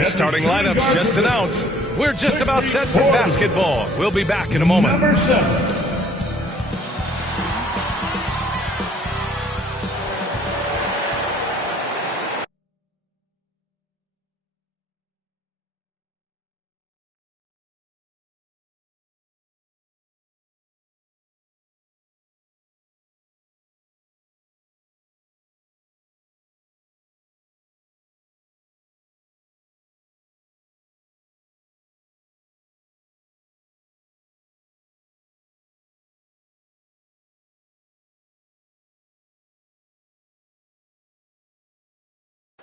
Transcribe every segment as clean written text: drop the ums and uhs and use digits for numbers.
Starting lineups just announced. We're just about set for basketball. We'll be back in a moment. Number 7.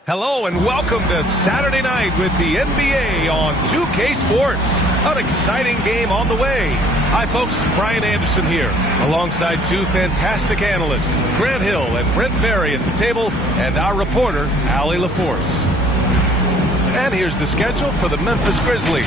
Hello and welcome to Saturday night with the NBA on 2K Sports. An exciting game on the way. Hi folks, Brian Anderson here, alongside two fantastic analysts, Grant Hill and Brent Berry at the table, and our reporter, Allie LaForce. And here's the schedule for the Memphis Grizzlies.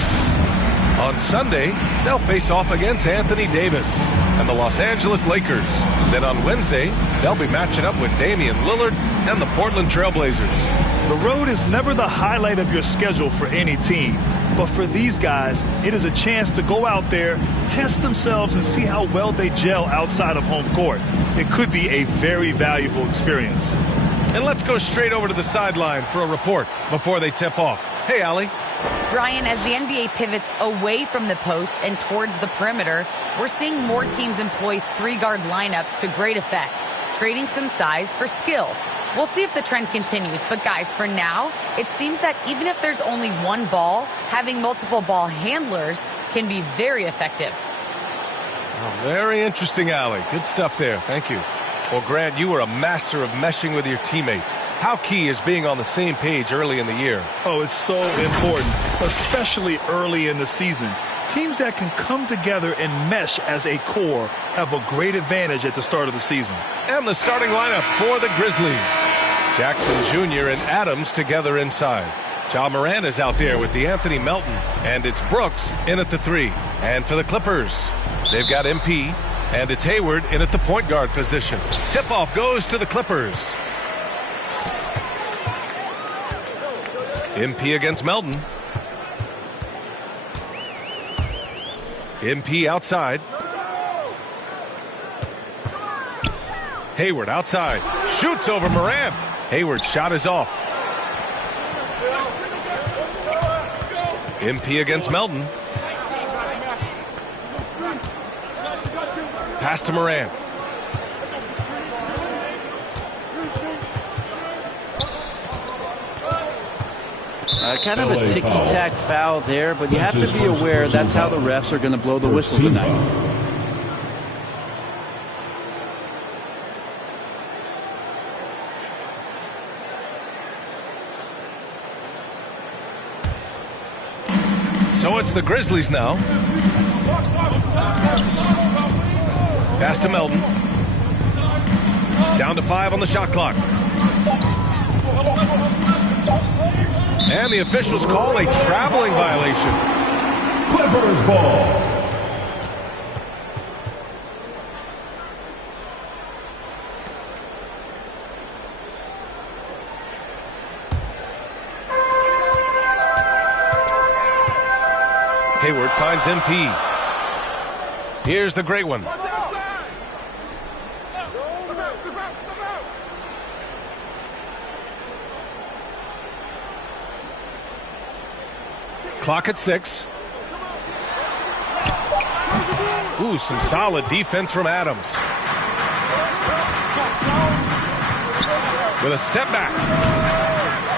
On Sunday, they'll face off against Anthony Davis and the Los Angeles Lakers. Then on Wednesday, they'll be matching up with Damian Lillard and the Portland Trailblazers. The road is never the highlight of your schedule for any team. But for these guys, it is a chance to go out there, test themselves, and see how well they gel outside of home court. It could be a very valuable experience. And let's go straight over to the sideline for a report before they tip off. Hey, Allie. Brian, as the NBA pivots away from the post and towards the perimeter, we're seeing more teams employ three-guard lineups to great effect, trading some size for skill. We'll see if the trend continues, but guys, for now, it seems that even if there's only one ball, having multiple ball handlers can be very effective. Oh, very interesting, Allie. Good stuff there. Thank you. Well, Grant, you were a master of meshing with your teammates. How key is being on the same page early in the year? Oh, it's so important, especially early in the season. Teams that can come together and mesh as a core have a great advantage at the start of the season. And the starting lineup for the Grizzlies. Jackson Jr. and Adams together inside. Ja Morant is out there with DeAnthony Melton. And it's Brooks in at the 3. And for the Clippers, they've got MP. And it's Hayward in at the point guard position. Tip-off goes to the Clippers. MP against Melton. MP outside. Hayward outside. Shoots over Morant. Hayward's shot is off. MP against Melton. Pass to Morant. Kind of a ticky-tack foul there, but you have to be aware that's how the refs are going to blow the whistle tonight. So it's the Grizzlies now. Pass to Melton. Down to 5 on the shot clock. And the officials call a traveling violation. Clippers ball. Hayward finds MP. Here's the great one. Clock at 6. Ooh, some solid defense from Adams. With a step back.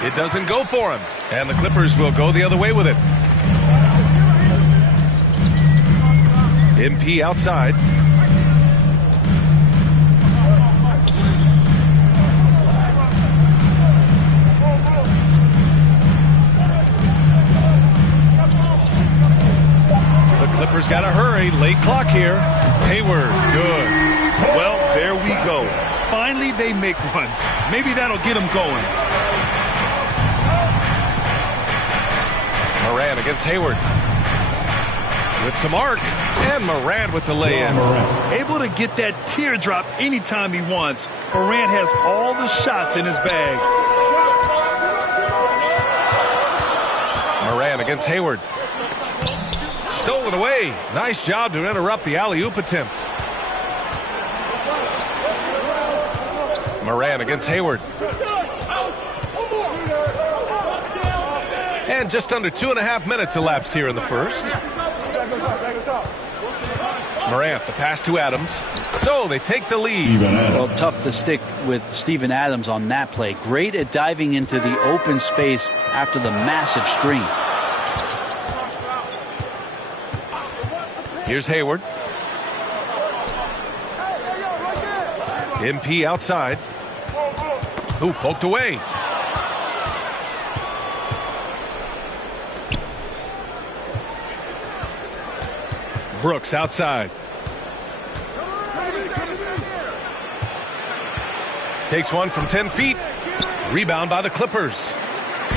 It doesn't go for him. And the Clippers will go the other way with it. MP outside. Clippers got to hurry. Late clock here. Hayward, good. Well, there we go. Finally, they make one. Maybe that'll get them going. Morant against Hayward. With some arc. And Morant with the lay-in. Able to get that teardrop anytime he wants. Morant has all the shots in his bag. Moran against Hayward. Stolen away. Nice job to interrupt the alley-oop attempt. Moran against Hayward. And just under 2.5 minutes elapsed here in the first. Morant, the pass to Adams. So they take the lead. Well, tough to stick with Steven Adams on that play. Great at diving into the open space after the massive screen. Here's Hayward. MP outside. Ooh, poked away. Brooks outside. Takes one from 10 feet. Rebound by the Clippers.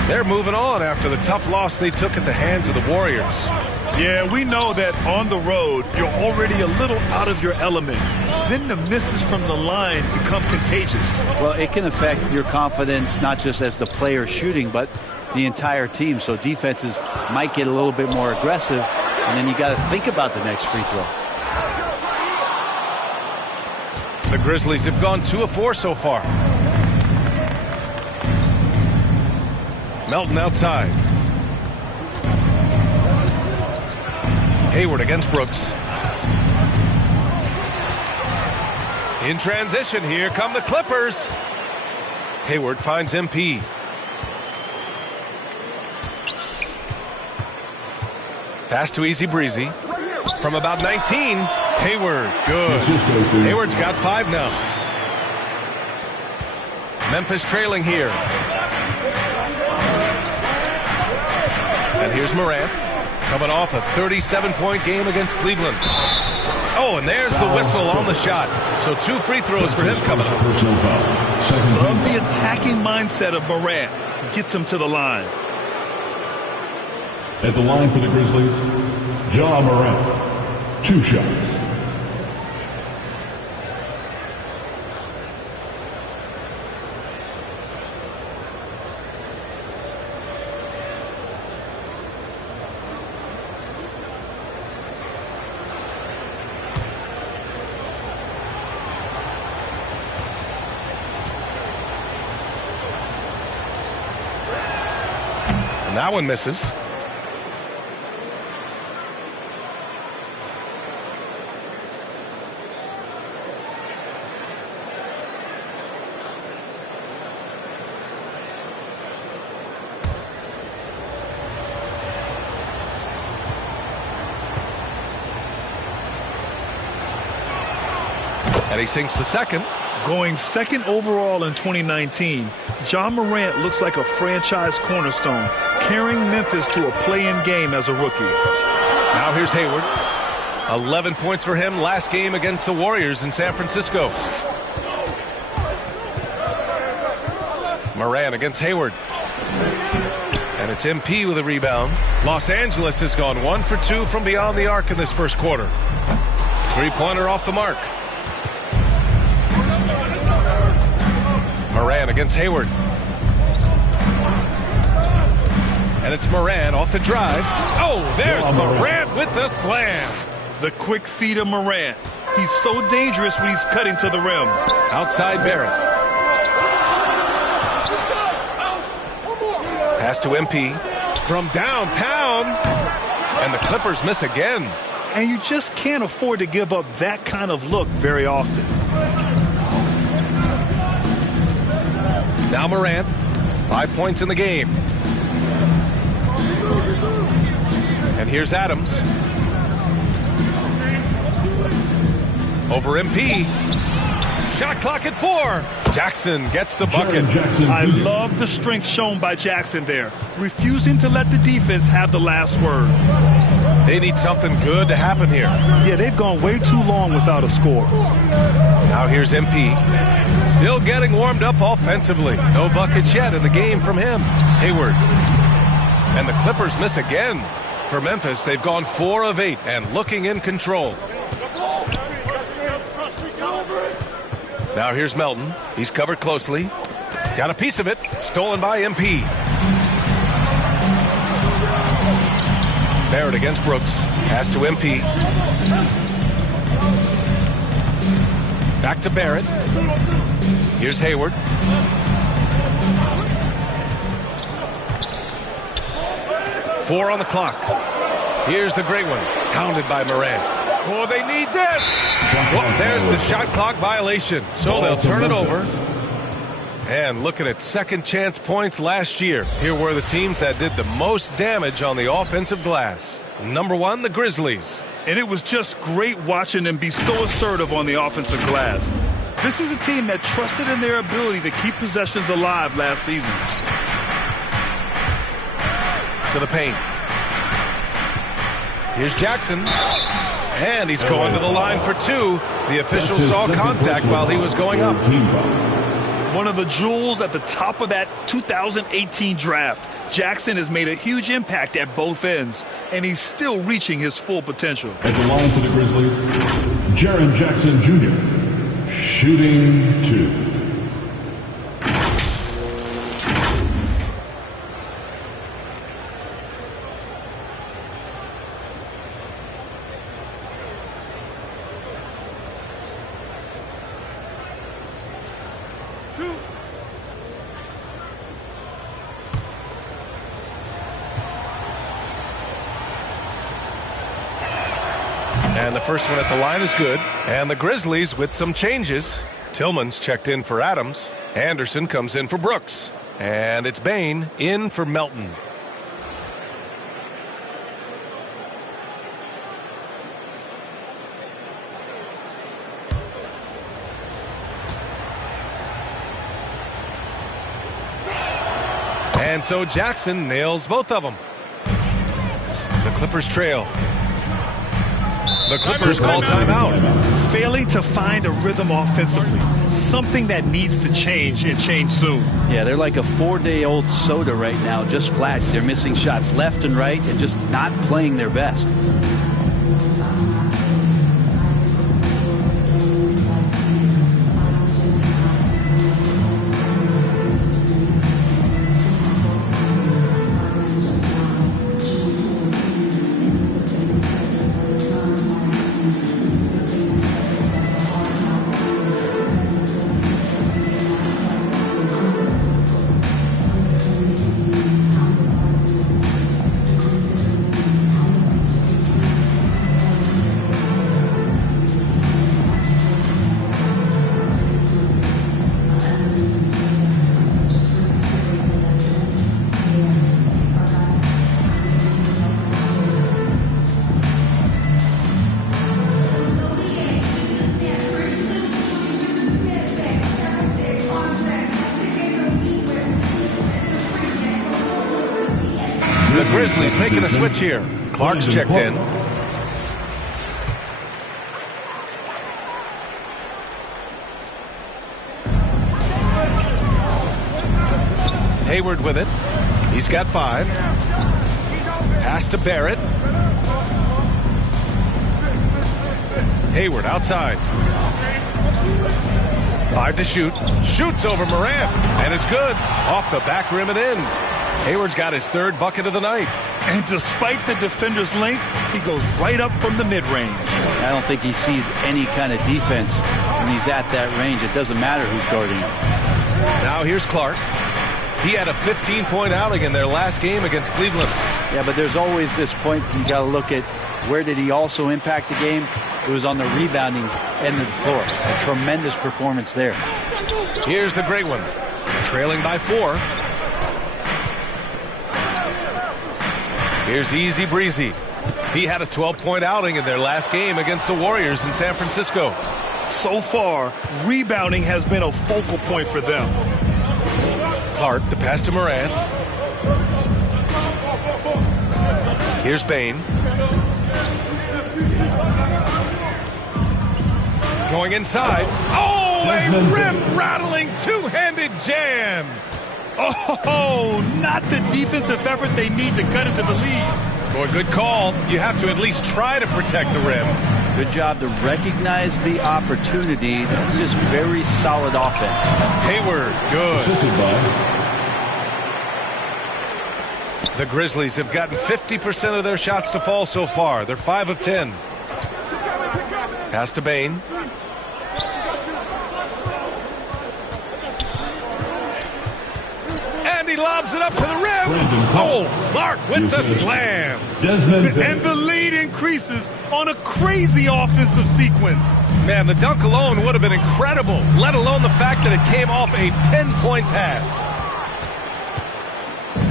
They're moving on after the tough loss they took at the hands of the Warriors. Yeah, we know that on the road, you're already a little out of your element. Then the misses from the line become contagious. Well, it can affect your confidence, not just as the player shooting, but the entire team. So defenses might get a little bit more aggressive, and then you got to think about the next free throw. The Grizzlies have gone 2 of 4 so far. Melton outside. Hayward against Brooks. In transition, here come the Clippers. Hayward finds MP. Pass to Easy Breezy. From about 19, Hayward, good. Hayward's got 5 now. Memphis trailing here. And here's Morant, coming off a 37-point game against Cleveland. Oh, and there's the whistle on the shot. So 2 free throws for him coming up. Love the attacking mindset of Morant. Gets him to the line. At the line for the Grizzlies, Ja Morant. 2 shots. And that one misses. And he sinks the second. Going second overall in 2019, Ja Morant looks like a franchise cornerstone, carrying Memphis to a play-in game as a rookie. Now here's Hayward. 11 points for him last game against the Warriors in San Francisco. Moran against Hayward. And it's MP with a rebound. Los Angeles has gone 1 for 2 from beyond the arc in this first quarter. 3-pointer off the mark. Moran against Hayward. And it's Moran off the drive. Oh, there's Morant with the slam. The quick feed of Morant. He's so dangerous when he's cutting to the rim. Outside Barrett. Pass to MP. From downtown. And the Clippers miss again. And you just can't afford to give up that kind of look very often. Now Morant, 5 points in the game. And here's Adams. Over MP. Shot clock at 4. Jackson gets the bucket. I love the strength shown by Jackson there, refusing to let the defense have the last word. They need something good to happen here. Yeah, they've gone way too long without a score. Now here's MP. Still getting warmed up offensively. No buckets yet in the game from him. Hayward. And the Clippers miss again. For Memphis, they've gone 4 of 8 and looking in control. Now here's Melton. He's covered closely. Got a piece of it. Stolen by MP. Barrett against Brooks. Pass to MP. Back to Barrett. Here's Hayward. Four on the clock. Here's the great one. Pounded by Morant. Oh, they need this. Well, there's the shot clock violation. So they'll turn it over. And looking at second chance points last year, here were the teams that did the most damage on the offensive glass. Number one, the Grizzlies. And it was just great watching them be so assertive on the offensive glass. This is a team that trusted in their ability to keep possessions alive last season. To the paint. Here's Jackson. And he's going to the line for two. The official saw contact while he was going up. One of the jewels at the top of that 2018 draft. Jackson has made a huge impact at both ends, and he's still reaching his full potential. At the line for the Grizzlies, Jaren Jackson Jr., shooting two. And the first one at the line is good. And the Grizzlies with some changes. Tillman's checked in for Adams. Anderson comes in for Brooks. And it's Bain in for Melton. And so Jackson nails both of them. The Clippers trail. The Clippers call timeout. Failing to find a rhythm offensively. Something that needs to change and change soon. Yeah, they're like a 4-day-old soda right now, just flat. They're missing shots left and right and just not playing their best. The Grizzlies making a switch here. Clark's checked in. Hayward with it. He's got 5. Pass to Barrett. Hayward outside. 5 to shoot. Shoots over Morant. And it's good. Off the back rim and in. Hayward's got his 3rd bucket of the night. And despite the defender's length, he goes right up from the mid-range. I don't think he sees any kind of defense when he's at that range. It doesn't matter who's guarding him. Now here's Clark. He had a 15-point outing in their last game against Cleveland. Yeah, but there's always this point you got to look at where did he also impact the game. It was on the rebounding end of the floor. A tremendous performance there. Here's the great one. Trailing by 4. Here's Easy Breezy. He had a 12-point outing in their last game against the Warriors in San Francisco. So far, rebounding has been a focal point for them. Clark, the pass to Morant. Here's Bain. Going inside. Oh, a rim-rattling two-handed jam. Oh, not the defensive effort they need to cut into the lead. Boy, good call. You have to at least try to protect the rim. Good job to recognize the opportunity. That's just very solid offense. Hayward, good. Assisted by The Grizzlies have gotten 50% of their shots to fall so far. They're 5 of 10. Pass to Bain. And he lobs it up to the rim. Oh, Clark with the slam. And the lead increases on a crazy offensive sequence. Man, the dunk alone would have been incredible, let alone the fact that it came off a pinpoint pass.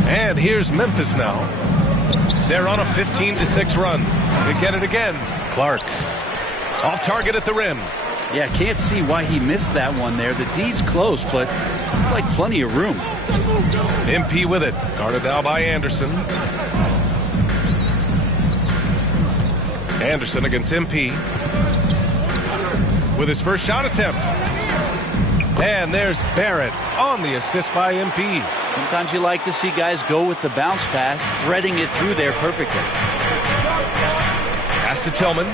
And here's Memphis now. They're on a 15-6 run. They get it again. Clark off target at the rim. Yeah, can't see why he missed that one there. The D's close, but like plenty of room. MP with it. Guarded now by Anderson. Anderson against MP. With his first shot attempt. And there's Barrett on the assist by MP. Sometimes you like to see guys go with the bounce pass, threading it through there perfectly. Pass to Tillman.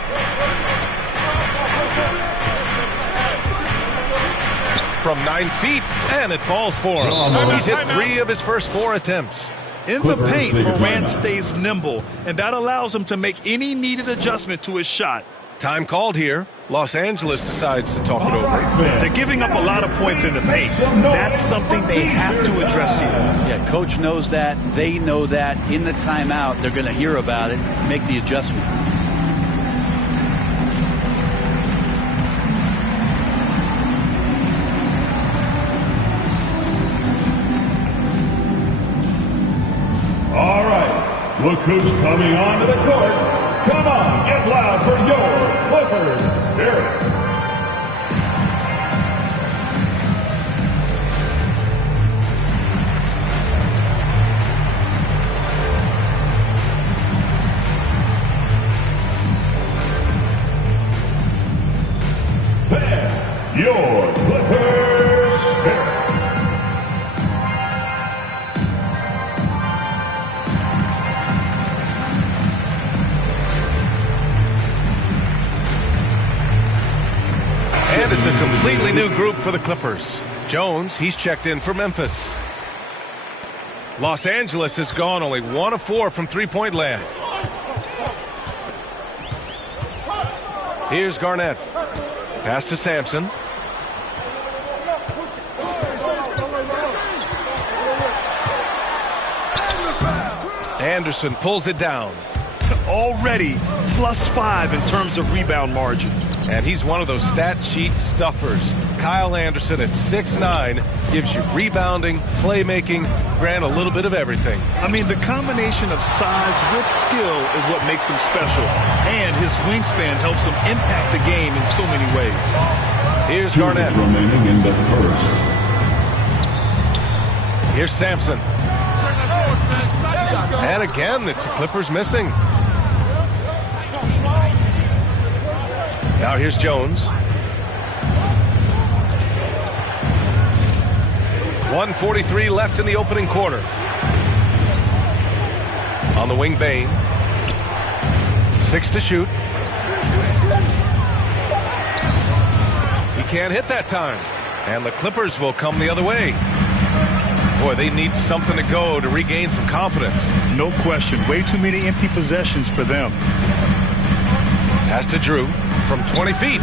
From 9 feet, and it falls for him. He's hit 3 of his first 4 attempts. In the paint, Morant stays nimble, and that allows him to make any needed adjustment to his shot. Time called here. Los Angeles decides to talk it over. They're giving up a lot of points in the paint. That's something they have to address here. Yeah, coach knows that. They know that. In the timeout, they're going to hear about it, make the adjustment. All right, look who's coming onto the court. Come on, get loud for your Clippers Spirit. Fans, your Clippers Spirit. And it's a completely new group for the Clippers. Jones, he's checked in for Memphis. Los Angeles has gone only 1 of 4 from three-point land. Here's Garnett. Pass to Sampson. Anderson pulls it down. Already +5 in terms of rebound margin. And he's one of those stat sheet stuffers. Kyle Anderson at 6'9" gives you rebounding, playmaking, Grant, a little bit of everything. I mean, the combination of size with skill is what makes him special. And his wingspan helps him impact the game in so many ways. Here's Garnett. Remaining in the first. Here's Sampson. And again, it's the Clippers missing. Now here's Jones. 1:43 left in the opening quarter. On the wing, Bain. 6 to shoot. He can't hit that time. And the Clippers will come the other way. Boy, they need something to go to regain some confidence. No question. Way too many empty possessions for them. Pass to Drew from 20 feet.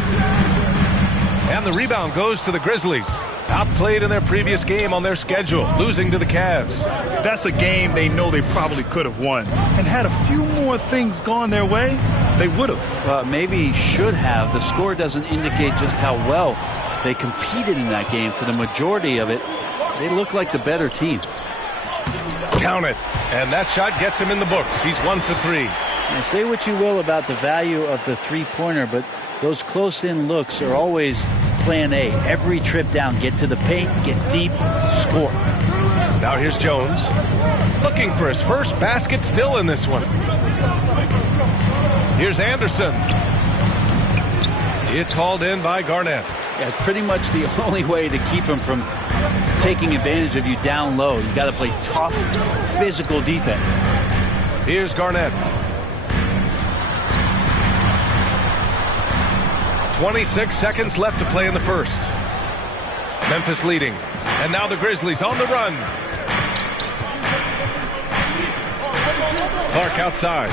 And the rebound goes to the Grizzlies. Outplayed in their previous game on their schedule, losing to the Cavs. That's a game they know they probably could have won. And had a few more things gone their way, they would have. Maybe should have. The score doesn't indicate just how well they competed in that game. For the majority of it, they look like the better team. Count it. And that shot gets him in the books. He's 1 for 3. Now, say what you will about the value of the three-pointer, but those close-in looks are always plan A. Every trip down, get to the paint, get deep, score. Now here's Jones. Looking for his first basket still in this one. Here's Anderson. It's hauled in by Garnett. Yeah, it's pretty much the only way to keep him from taking advantage of you down low. You got to play tough, physical defense. Here's Garnett. 26 seconds left to play in the first. Memphis leading. And now the Grizzlies on the run. Clark outside.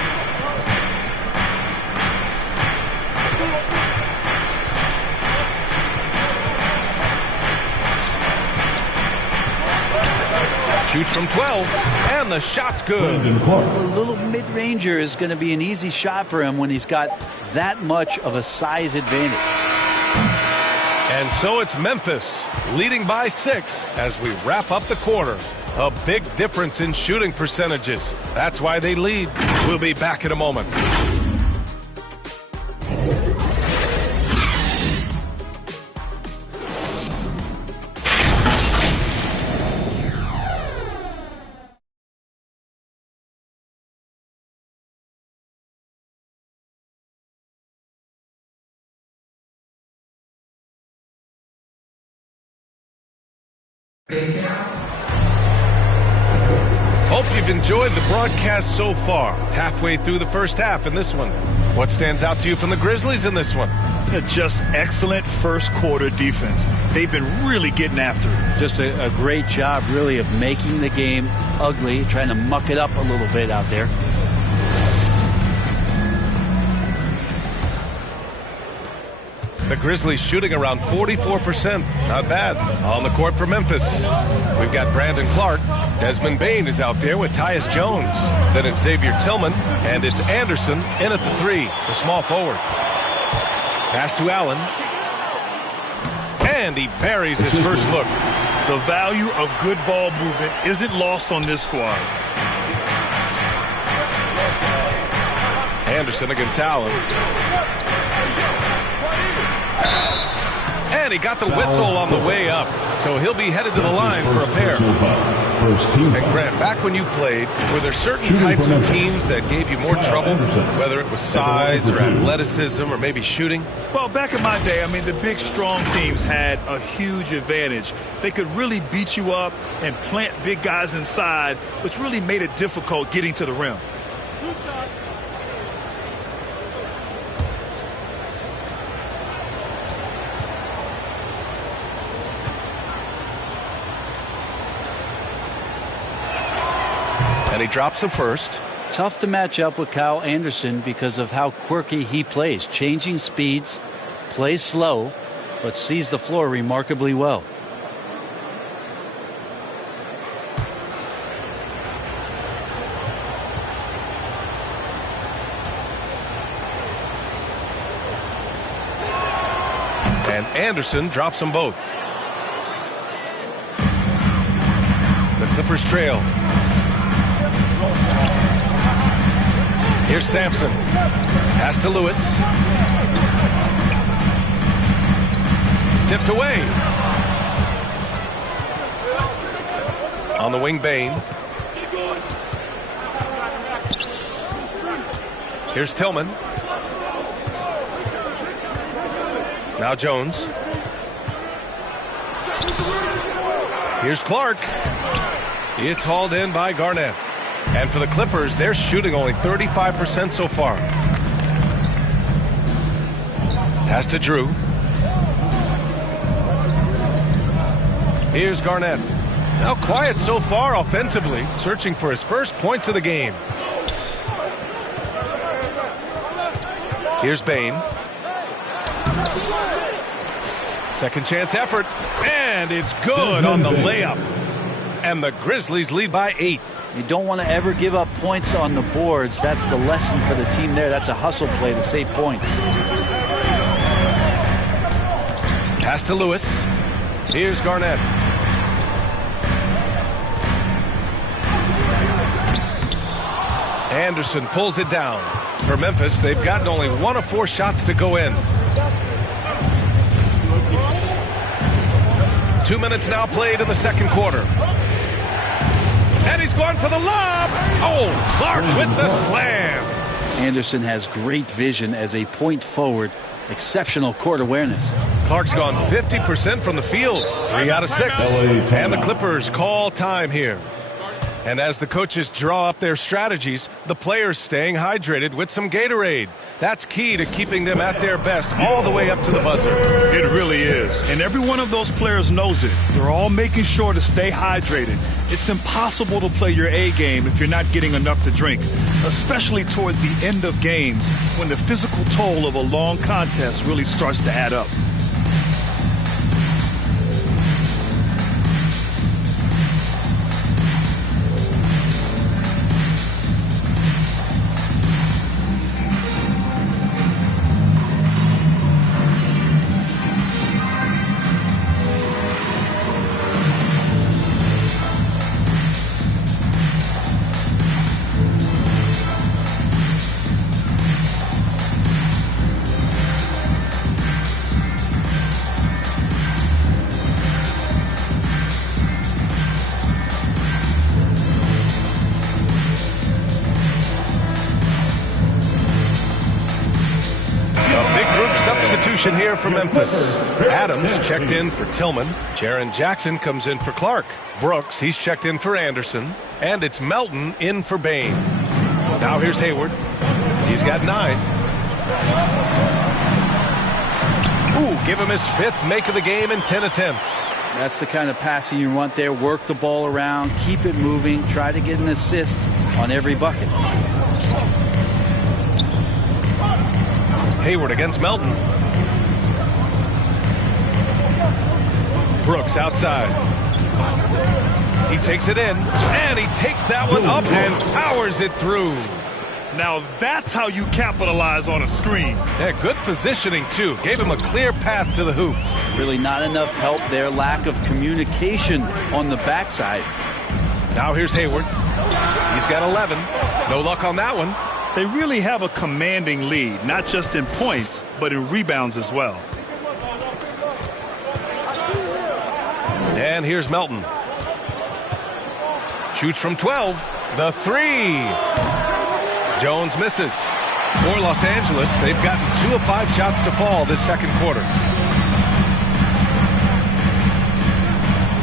Shoots from 12, and the shot's good. A little mid-ranger is going to be an easy shot for him when he's got that much of a size advantage. And so it's Memphis leading by 6 as we wrap up the quarter. A big difference in shooting percentages. That's why they lead. We'll be back in a moment. Hope you've enjoyed the broadcast so far. Halfway through the first half in this one. What stands out to you from the Grizzlies in this one? Just excellent first quarter defense. They've been really getting after it. Just a great job, really, of making the game ugly, trying to muck it up a little bit out there. The Grizzlies shooting around 44%. Not bad. On the court for Memphis, we've got Brandon Clark. Desmond Bane is out there with Tyus Jones. Then it's Xavier Tillman, and it's Anderson in at the 3, the small forward. Pass to Allen. And he buries his first look. The value of good ball movement isn't lost on this squad. Anderson against Allen. And he got the whistle on the way up, so he'll be headed to the line for a pair. And Grant, back when you played, were there certain types of teams that gave you more trouble, whether it was size or athleticism or maybe shooting? Well, back in my day, the big, strong teams had a huge advantage. They could really beat you up and plant big guys inside, which really made it difficult getting to the rim. And he drops the first. Tough to match up with Kyle Anderson because of how quirky he plays. Changing speeds, plays slow, but sees the floor remarkably well. And Anderson drops them both. The Clippers trail. Here's Sampson. Pass to Lewis. Tipped away. On the wing, Bane. Here's Tillman. Now Jones. Here's Clark. It's hauled in by Garnett. And for the Clippers, they're shooting only 35% so far. Pass to Drew. Here's Garnett. Now quiet so far offensively, searching for his first points of the game. Here's Bane. Second chance effort, and it's good on the layup. And the Grizzlies lead by 8. You don't want to ever give up points on the boards. That's the lesson for the team there. That's a hustle play to save points. Pass to Lewis. Here's Garnett. Anderson pulls it down. For Memphis, they've gotten only 1 of 4 shots to go in. 2 minutes now played in the second quarter. And he's going for the lob. Oh, Clark with the slam. Anderson has great vision as a point forward. Exceptional court awareness. Clark's gone 50% from the field. 3 out of 6. And the Clippers call time here. And as the coaches draw up their strategies, the players staying hydrated with some Gatorade. That's key to keeping them at their best all the way up to the buzzer. It really is. And every one of those players knows it. They're all making sure to stay hydrated. It's impossible to play your A game if you're not getting enough to drink, especially towards the end of games when the physical toll of a long contest really starts to add up. Here for Memphis. Adams checked in for Tillman. Jaren Jackson comes in for Clark. Brooks, he's checked in for Anderson. And it's Melton in for Bain. Now here's Hayward. He's got 9. Ooh, give him his 5th make of the game in 10 attempts. That's the kind of passing you want there. Work the ball around, keep it moving, try to get an assist on every bucket. Hayward against Melton. Brooks outside. He takes it in, and he takes that one up and powers it through. Now that's how you capitalize on a screen. Yeah, good positioning, too. Gave him a clear path to the hoop. Really not enough help there. Lack of communication on the backside. Now here's Hayward. He's got 11. No luck on that one. They really have a commanding lead, not just in points, but in rebounds as well. And here's Melton. Shoots from 12. The 3. Jones misses. For Los Angeles, they've gotten 2 of 5 shots to fall this second quarter.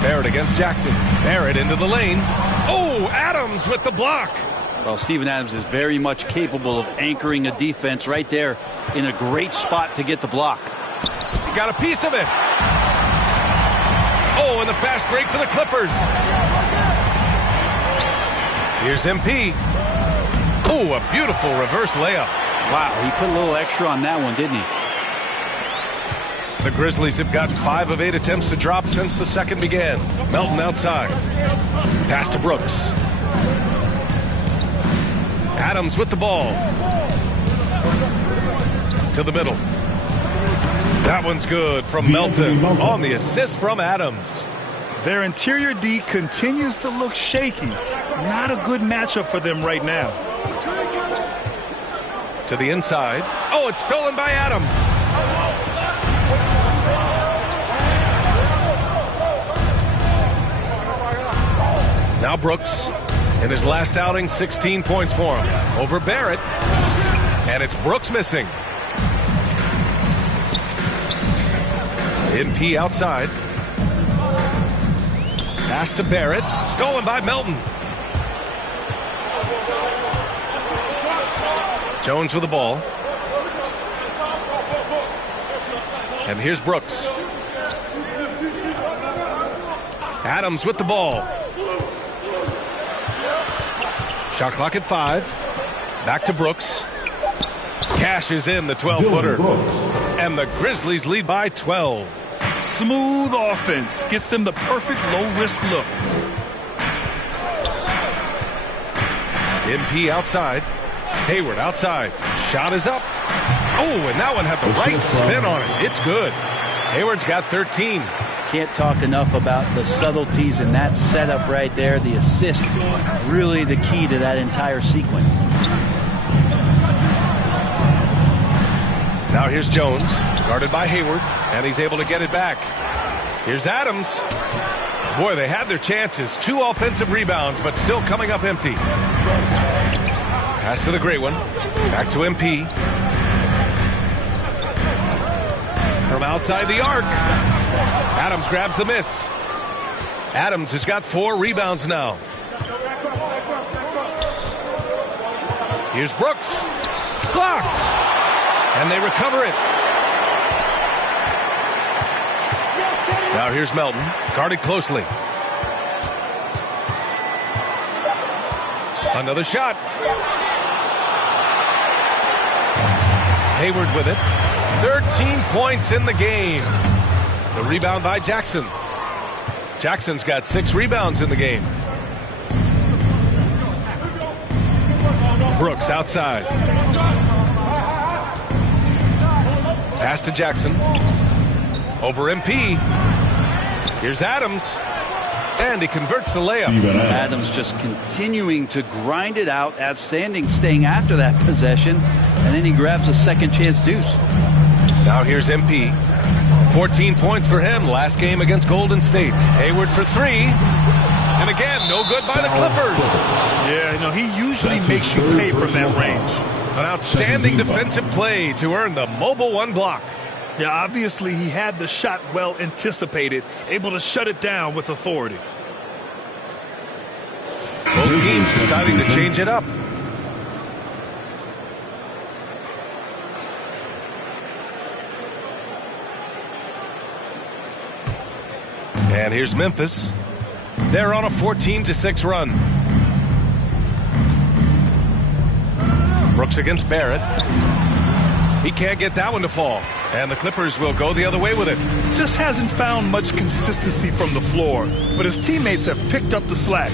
Barrett against Jackson. Barrett into the lane. Oh, Adams with the block. Well, Steven Adams is very much capable of anchoring a defense right there in a great spot to get the block. He got a piece of it. Oh, and the fast break for the Clippers. Here's MP. Oh, a beautiful reverse layup. Wow, he put a little extra on that one, didn't he? The Grizzlies have gotten 5 of 8 attempts to drop since the second began. Melton outside. Pass to Brooks. Adams with the ball. To the middle. That one's good from Melton on the assist from Adams. Their interior D continues to look shaky. Not a good matchup for them right now. To the inside. Oh, it's stolen by Adams. Now Brooks. In his last outing, 16 points for him. Over Barrett. And it's Brooks missing. MP outside. Pass to Barrett. Stolen by Melton. Jones with the ball. And here's Brooks. Adams with the ball. Shot clock at 5. Back to Brooks. Cashes in the 12-footer. And the Grizzlies lead by 12. Smooth offense gets them the perfect low-risk look. MP outside. Hayward outside. Shot is up. Oh, and that one had the right spin on it. It's good. Hayward's got 13. Can't talk enough about the subtleties in that setup right there. The assist, really the key to that entire sequence. Now here's Jones, guarded by Hayward, and he's able to get it back. Here's Adams. Boy, they had their chances. 2 offensive rebounds, but still coming up empty. Pass to the great one. Back to MP. From outside the arc. Adams grabs the miss. Adams has got 4 rebounds now. Here's Brooks. Blocked. And they recover it. Now here's Melton. Guarded closely. Another shot. Hayward with it. 13 points in the game. The rebound by Jackson. Jackson's got 6 rebounds in the game. Brooks outside. Pass to Jackson. Over MP. Here's Adams. And he converts the layup. Adams just continuing to grind it out. Outstanding staying after that possession. And then he grabs a second chance deuce. Now here's MP. 14 points for him last game against Golden State. Hayward for 3. And again, no good by the Clippers. Yeah, he usually makes you pay from that range. An outstanding defensive play to earn the mobile 1 block. Yeah, obviously he had the shot well anticipated, able to shut it down with authority. Both teams deciding to change it up. And here's Memphis. They're on a 14-6 run. Brooks against Barrett. He can't get that one to fall. And the Clippers will go the other way with it. Just hasn't found much consistency from the floor, but his teammates have picked up the slack.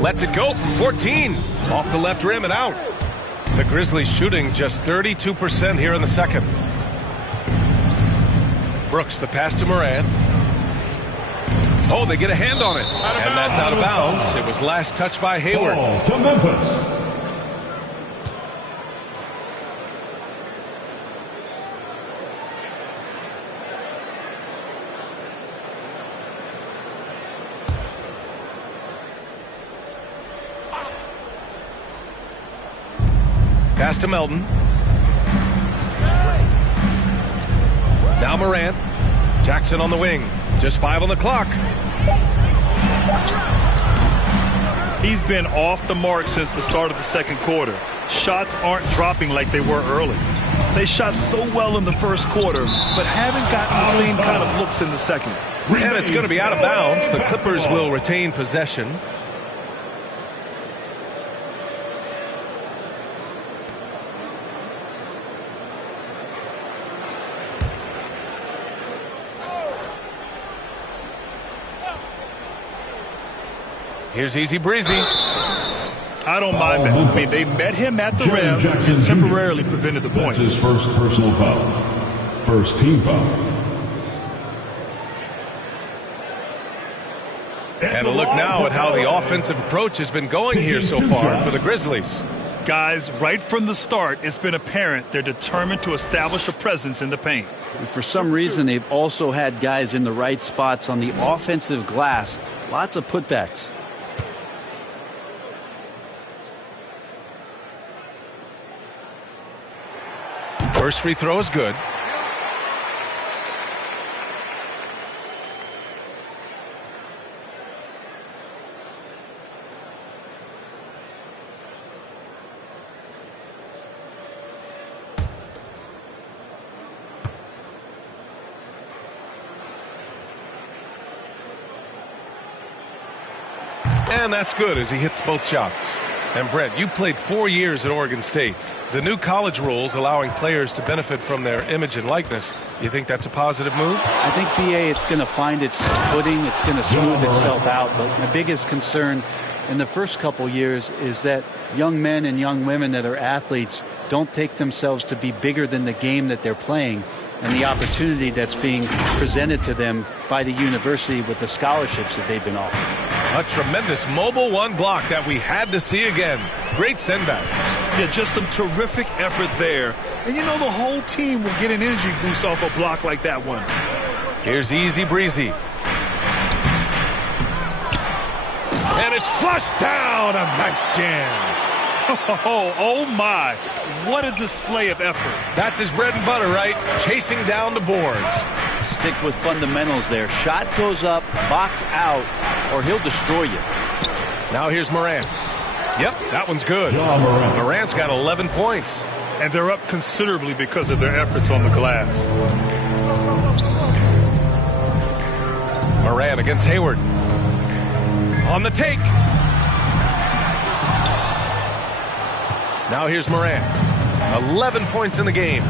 Lets it go from 14. Off the left rim and out. The Grizzlies shooting just 32% here in the second. Brooks, the pass to Morant. Oh, they get a hand on it. And that's out of bounds. It was last touched by Hayward. Ball to Memphis. Pass to Melton. Now Morant. Jackson on the wing. Just 5 on the clock. He's been off the mark since the start of the second quarter. Shots aren't dropping like they were early. They shot so well in the first quarter, but haven't gotten the same kind of looks in the second. And it's going to be out of bounds. The Clippers will retain possession. Here's Easy Breezy. I don't mind that. I mean, they met him at the rim and temporarily prevented the points. That's his first personal foul. First team foul. And a look now at how the offensive approach has been going here so far for the Grizzlies. Guys, right from the start, it's been apparent they're determined to establish a presence in the paint. And for some reason, they've also had guys in the right spots on the offensive glass. Lots of putbacks. First free throw is good. And that's good as he hits both shots. And Brent, you played 4 years at Oregon State. The new college rules allowing players to benefit from their image and likeness, you think that's a positive move? I think, BA, it's going to find its footing. It's going to smooth itself out. But my biggest concern in the first couple years is that young men and young women that are athletes don't take themselves to be bigger than the game that they're playing and the opportunity that's being presented to them by the university with the scholarships that they've been offered. A tremendous mobile 1 block that we had to see again. Great sendback. Yeah, just some terrific effort there. And the whole team will get an energy boost off a block like that one. Here's Easy Breezy. And it's flushed down. A nice jam. Oh my. What a display of effort. That's his bread and butter, right? Chasing down the boards. Stick with fundamentals there. Shot goes up, box out, or he'll destroy you. Now here's Morant. Yep, that one's good. Ja Morant. Morant's got 11 points. And they're up considerably because of their efforts on the glass. Morant against Hayward. On the take. Now here's Morant. 11 points in the game.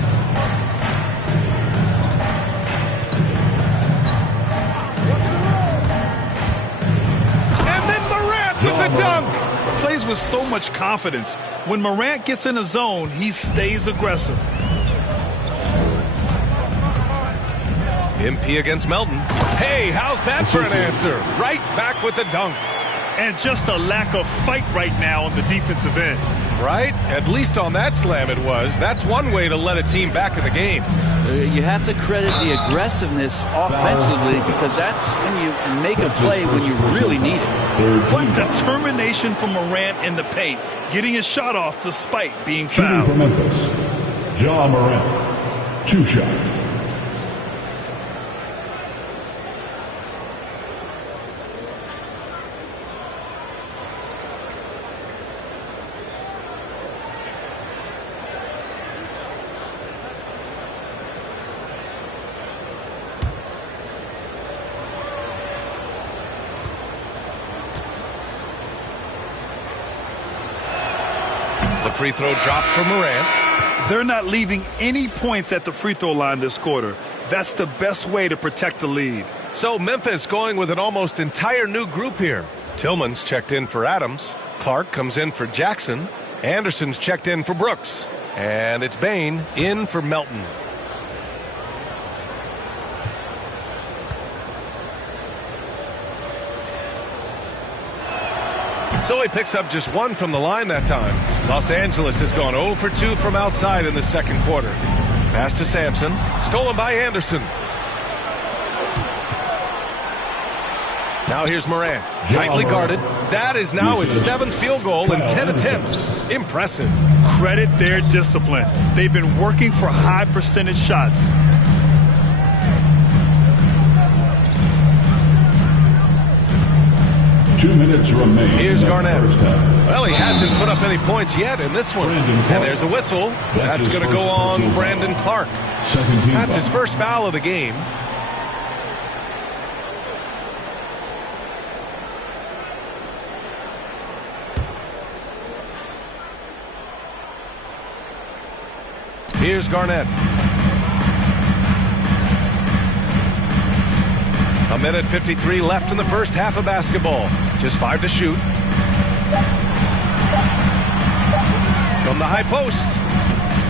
And then Morant with the dunk. Plays with so much confidence. When Morant gets in a zone, he stays aggressive. MP against Melton. Hey, how's that for an answer? Right back with the dunk. And just a lack of fight right now on the defensive end. Right? At least on that slam it was. That's one way to let a team back in the game. You have to credit the aggressiveness offensively because that's when you make a play when you really need it. What determination from Morant in the paint, getting his shot off despite being Shooting fouled. for Memphis, Ja Morant. 2 shots. The free throw dropped for Morant. They're not leaving any points at the free throw line this quarter. That's the best way to protect the lead. So Memphis going with an almost entire new group here. Tillman's checked in for Adams. Clark comes in for Jackson. Anderson's checked in for Brooks. And it's Bain in for Melton. So he picks up just 1 from the line that time. Los Angeles has gone 0 for 2 from outside in the second quarter. Pass to Sampson. Stolen by Anderson. Now here's Morant. Tightly guarded. That is now his 7th field goal in 10 attempts. Impressive. Credit their discipline. They've been working for high percentage shots. Two minutes remain. Here's in the Garnett. first half. Well, he hasn't put up any points yet in this one. And there's a whistle. That's going to go on Brandon Clark. Second team That's his foul. first foul of the game. Here's Garnett. A minute 53 left in the first half of basketball. Just 5 to shoot. From the high post.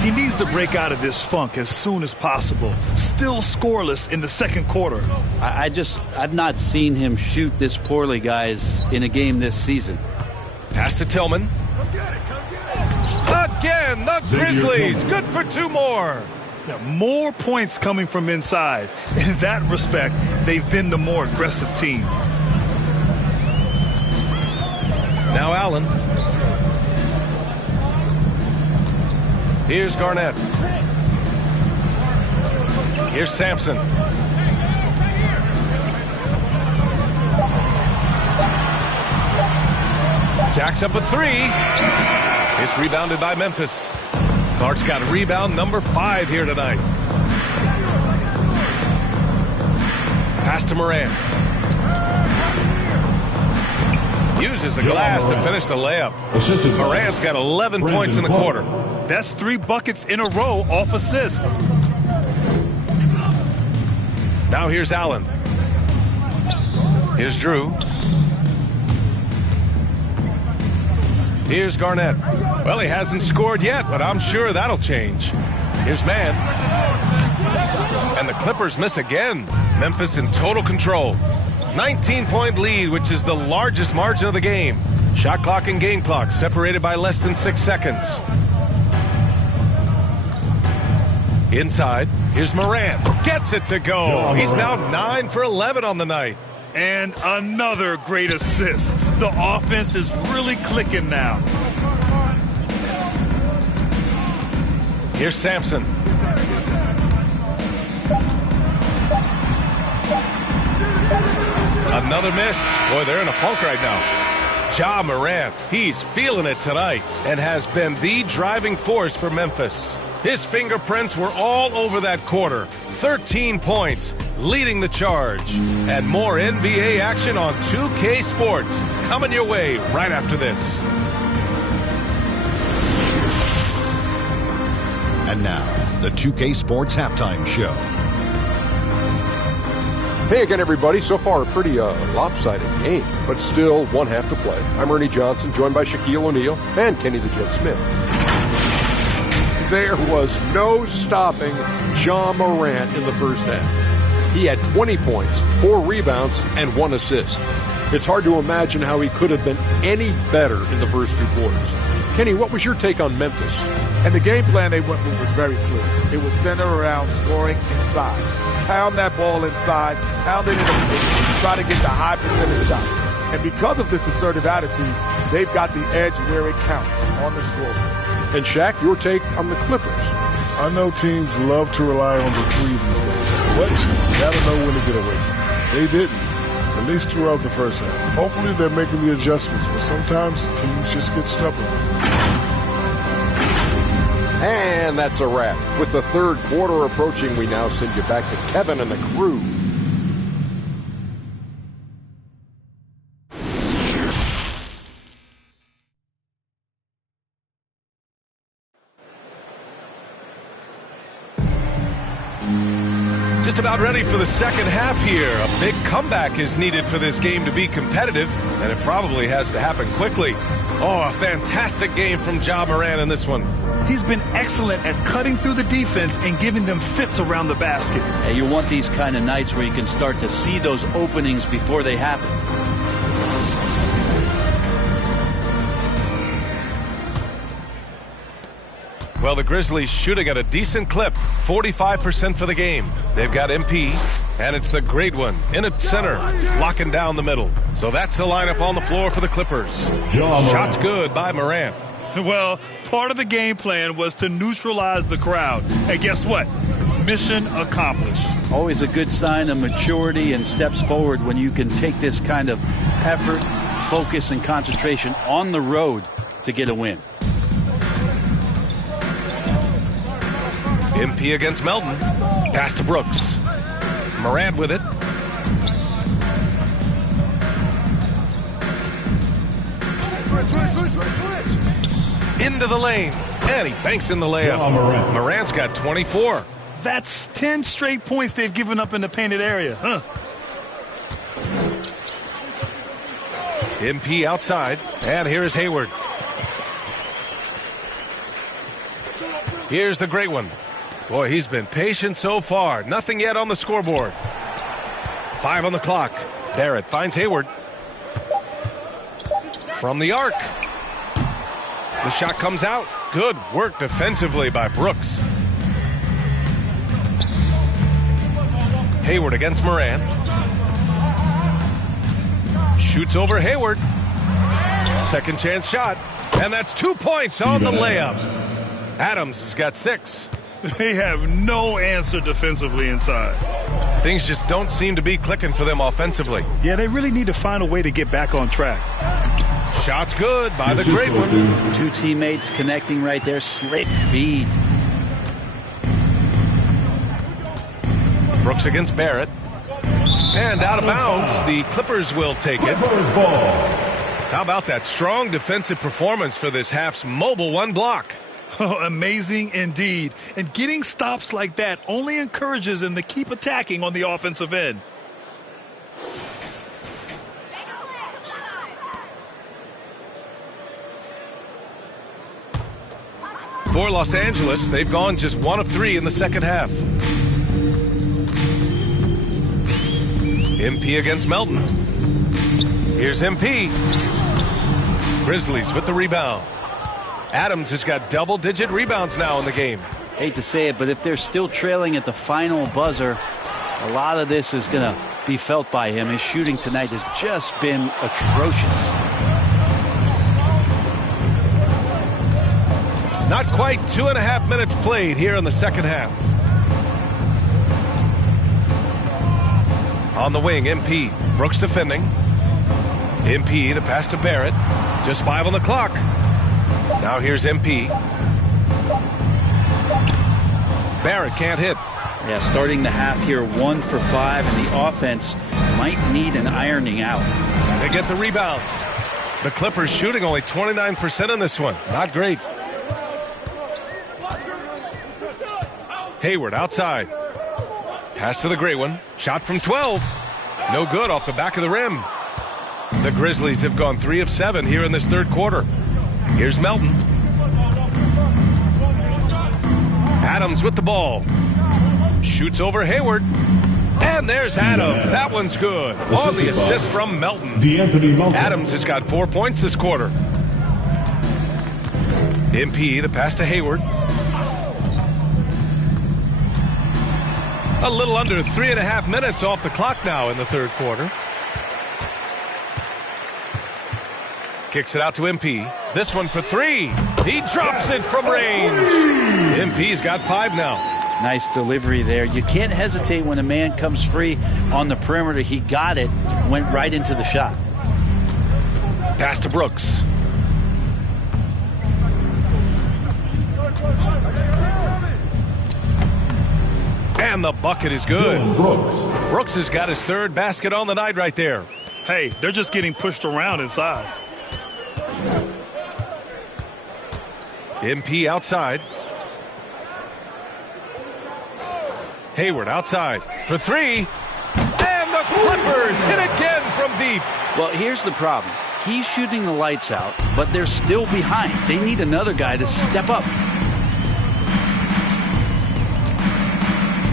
He needs to break out of this funk as soon as possible. Still scoreless in the second quarter. I've not seen him shoot this poorly, guys, in a game this season. Pass to Tillman. Again, the Grizzlies. Good for 2 more. Yeah, more points coming from inside. In that respect, they've been the more aggressive team. Now Allen. Here's Garnett. Here's Sampson. Jacks up a 3. It's rebounded by Memphis. Clark's got rebound number 5 here tonight. Pass to Morant. Uses the glass to finish the layup. Morant's got 11 points in the quarter. That's 3 buckets in a row off assist. Now here's Allen. Here's Drew. Here's Garnett. Well, he hasn't scored yet, but I'm sure that'll change. Here's Mann. And the Clippers miss again. Memphis in total control. 19-point lead, which is the largest margin of the game. Shot clock and game clock separated by less than 6 seconds. Inside, here's Morant. Gets it to go. He's now 9 for 11 on the night. And another great assist. The offense is really clicking now. Here's Sampson. Another miss. Boy, they're in a funk right now. Ja Morant. He's feeling it tonight and has been the driving force for Memphis. His fingerprints were all over that quarter. 13 points, leading the charge. And more NBA action on 2K Sports coming your way right after this. And now, the 2K Sports Halftime Show. Hey again, everybody. So far, a pretty lopsided game, but still one half to play. I'm Ernie Johnson, joined by Shaquille O'Neal and Kenny the Jet Smith. There was no stopping Ja Morant in the first half. He had 20 points, 4 rebounds, and 1 assist. It's hard to imagine how he could have been any better in the first 2 quarters. Kenny, what was your take on Memphis? And the game plan they went with was very clear. It was centered around scoring inside. Pound that ball inside, pound it in the paint, try to get the high percentage shot. And because of this assertive attitude, they've got the edge where it counts on the scoreboard. And Shaq, your take on the Clippers? I know teams love to rely on the three these days, but you gotta know when to get away. They didn't, at least throughout the first half. Hopefully they're making the adjustments, but sometimes teams just get stubborn. And that's a wrap. With the third quarter approaching, we now send you back to Kevin and the crew. Just about ready for the second half here. A big comeback is needed for this game to be competitive, and it probably has to happen quickly. Oh, a fantastic game from Ja Morant in this one. He's been excellent at cutting through the defense and giving them fits around the basket. And you want these kind of nights where you can start to see those openings before they happen. Well, the Grizzlies shooting at a decent clip, 45% for the game. They've got MP, and it's the great one in its center, locking down the middle. So that's the lineup on the floor for the Clippers. Shots good by Morant. Well, part of the game plan was to neutralize the crowd. And guess what? Mission accomplished. Always a good sign of maturity and steps forward when you can take this kind of effort, focus, and concentration on the road to get a win. MP against Melton. Pass to Brooks. Morant with it. Into the lane. And he banks in the layup. Morant's got 24. That's 10 straight points they've given up in the painted area. MP outside. And here's Hayward. Here's the great one. Boy, he's been patient so far. Nothing yet on the scoreboard. 5 on the clock. Barrett finds Hayward. From the arc. The shot comes out. Good work defensively by Brooks. Hayward against Morant. Shoots over Hayward. Second chance shot. And that's 2 points on the layup. Adams has got 6. They have no answer defensively inside. Things just don't seem to be clicking for them offensively. Yeah, they really need to find a way to get back on track. Shots good by the great one. 2 teammates connecting right there. Slick feed. Brooks against Barrett. And out of bounds. The Clippers will take it. How about that strong defensive performance for this half's mobile one block? Oh, amazing indeed. And getting stops like that only encourages them to keep attacking on the offensive end. For Los Angeles, they've gone just 1 of 3 in the second half. MP against Melton. Here's MP. Grizzlies with the rebound. Adams has got double-digit rebounds now in the game. Hate to say it, but if they're still trailing at the final buzzer, a lot of this is going to be felt by him. His shooting tonight has just been atrocious. Not quite 2.5 minutes played here in the second half. On the wing, MP. Brooks defending. MP, the pass to Barrett. Just 5 on the clock. Now here's MP. Barrett can't hit. Yeah, starting the half here 1 for 5, and the offense might need an ironing out. They get the rebound. The Clippers shooting only 29% in this one. Not great. Hayward outside. Pass to the gray one. Shot from 12. No good off the back of the rim. The Grizzlies have gone 3 of 7 here in this third quarter. Here's Melton. Adams with the ball. Shoots over Hayward. And there's Adams. That one's good. On the assist from Melton. Adams has got 4 points this quarter. MP, the pass to Hayward. A little under 3.5 minutes off the clock now in the third quarter. Kicks it out to MP. This one for 3. He drops it from range. MP's got 5 now. Nice delivery there. You can't hesitate when a man comes free on the perimeter. He got it, went right into the shot. Pass to Brooks. And the bucket is good. Brooks has got his 3rd basket on the night right there. Hey, they're just getting pushed around inside. MP outside. Hayward outside for 3. And the Clippers hit again from deep. Well, here's the problem. He's shooting the lights out, but they're still behind. They need another guy to step up.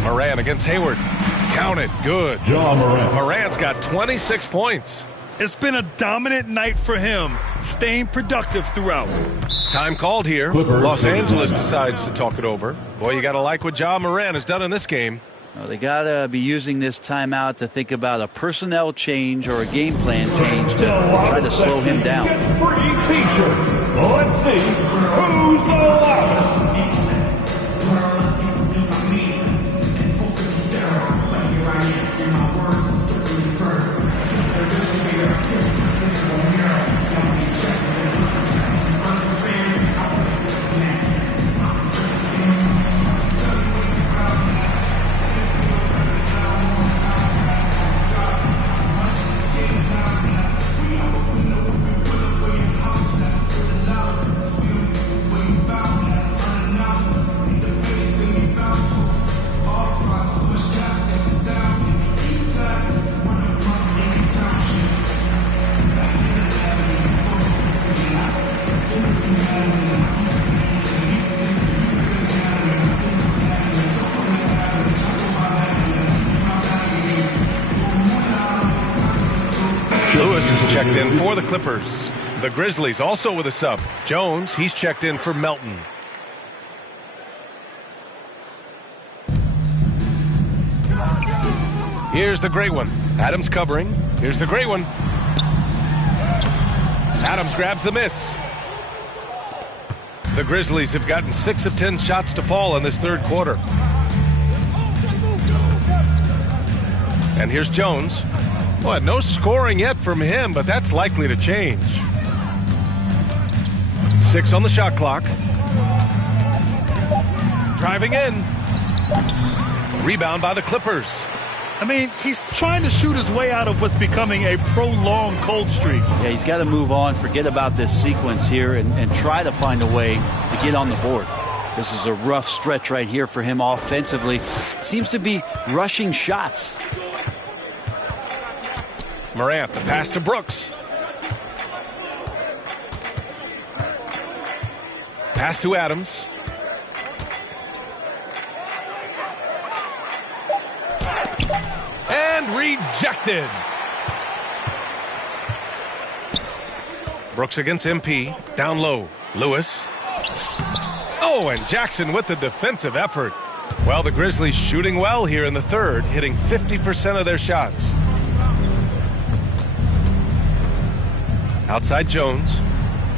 Moran against Hayward. Count it. Good. John Moran. Moran's got 26 points. It's been a dominant night for him, staying productive throughout. Time called here. Clippers. Los Angeles decides to talk it over. Boy, you got to like what John Moran has done in this game. Well, they got to be using this timeout to think about a personnel change or a game plan change to try to slow him down. Get free T-shirts. Let's see who's the loudest. Checked in for the Clippers. The Grizzlies also with a sub. Jones, he's checked in for Melton. Here's the gray one. Adams covering. Here's the gray one. Adams grabs the miss. The Grizzlies have gotten 6 of 10 shots to fall in this third quarter. And here's Jones. Well, no scoring yet from him, but that's likely to change. 6 on the shot clock. Driving in. Rebound by the Clippers. I mean, he's trying to shoot his way out of what's becoming a prolonged cold streak. Yeah, he's got to move on, forget about this sequence here, and try to find a way to get on the board. This is a rough stretch right here for him offensively. Seems to be rushing shots. Morant, the pass to Brooks. Pass to Adams. And rejected. Brooks against MP. Down low. Lewis. Oh, and Jackson with the defensive effort. Well, the Grizzlies shooting well here in the third, hitting 50% of their shots. Outside Jones.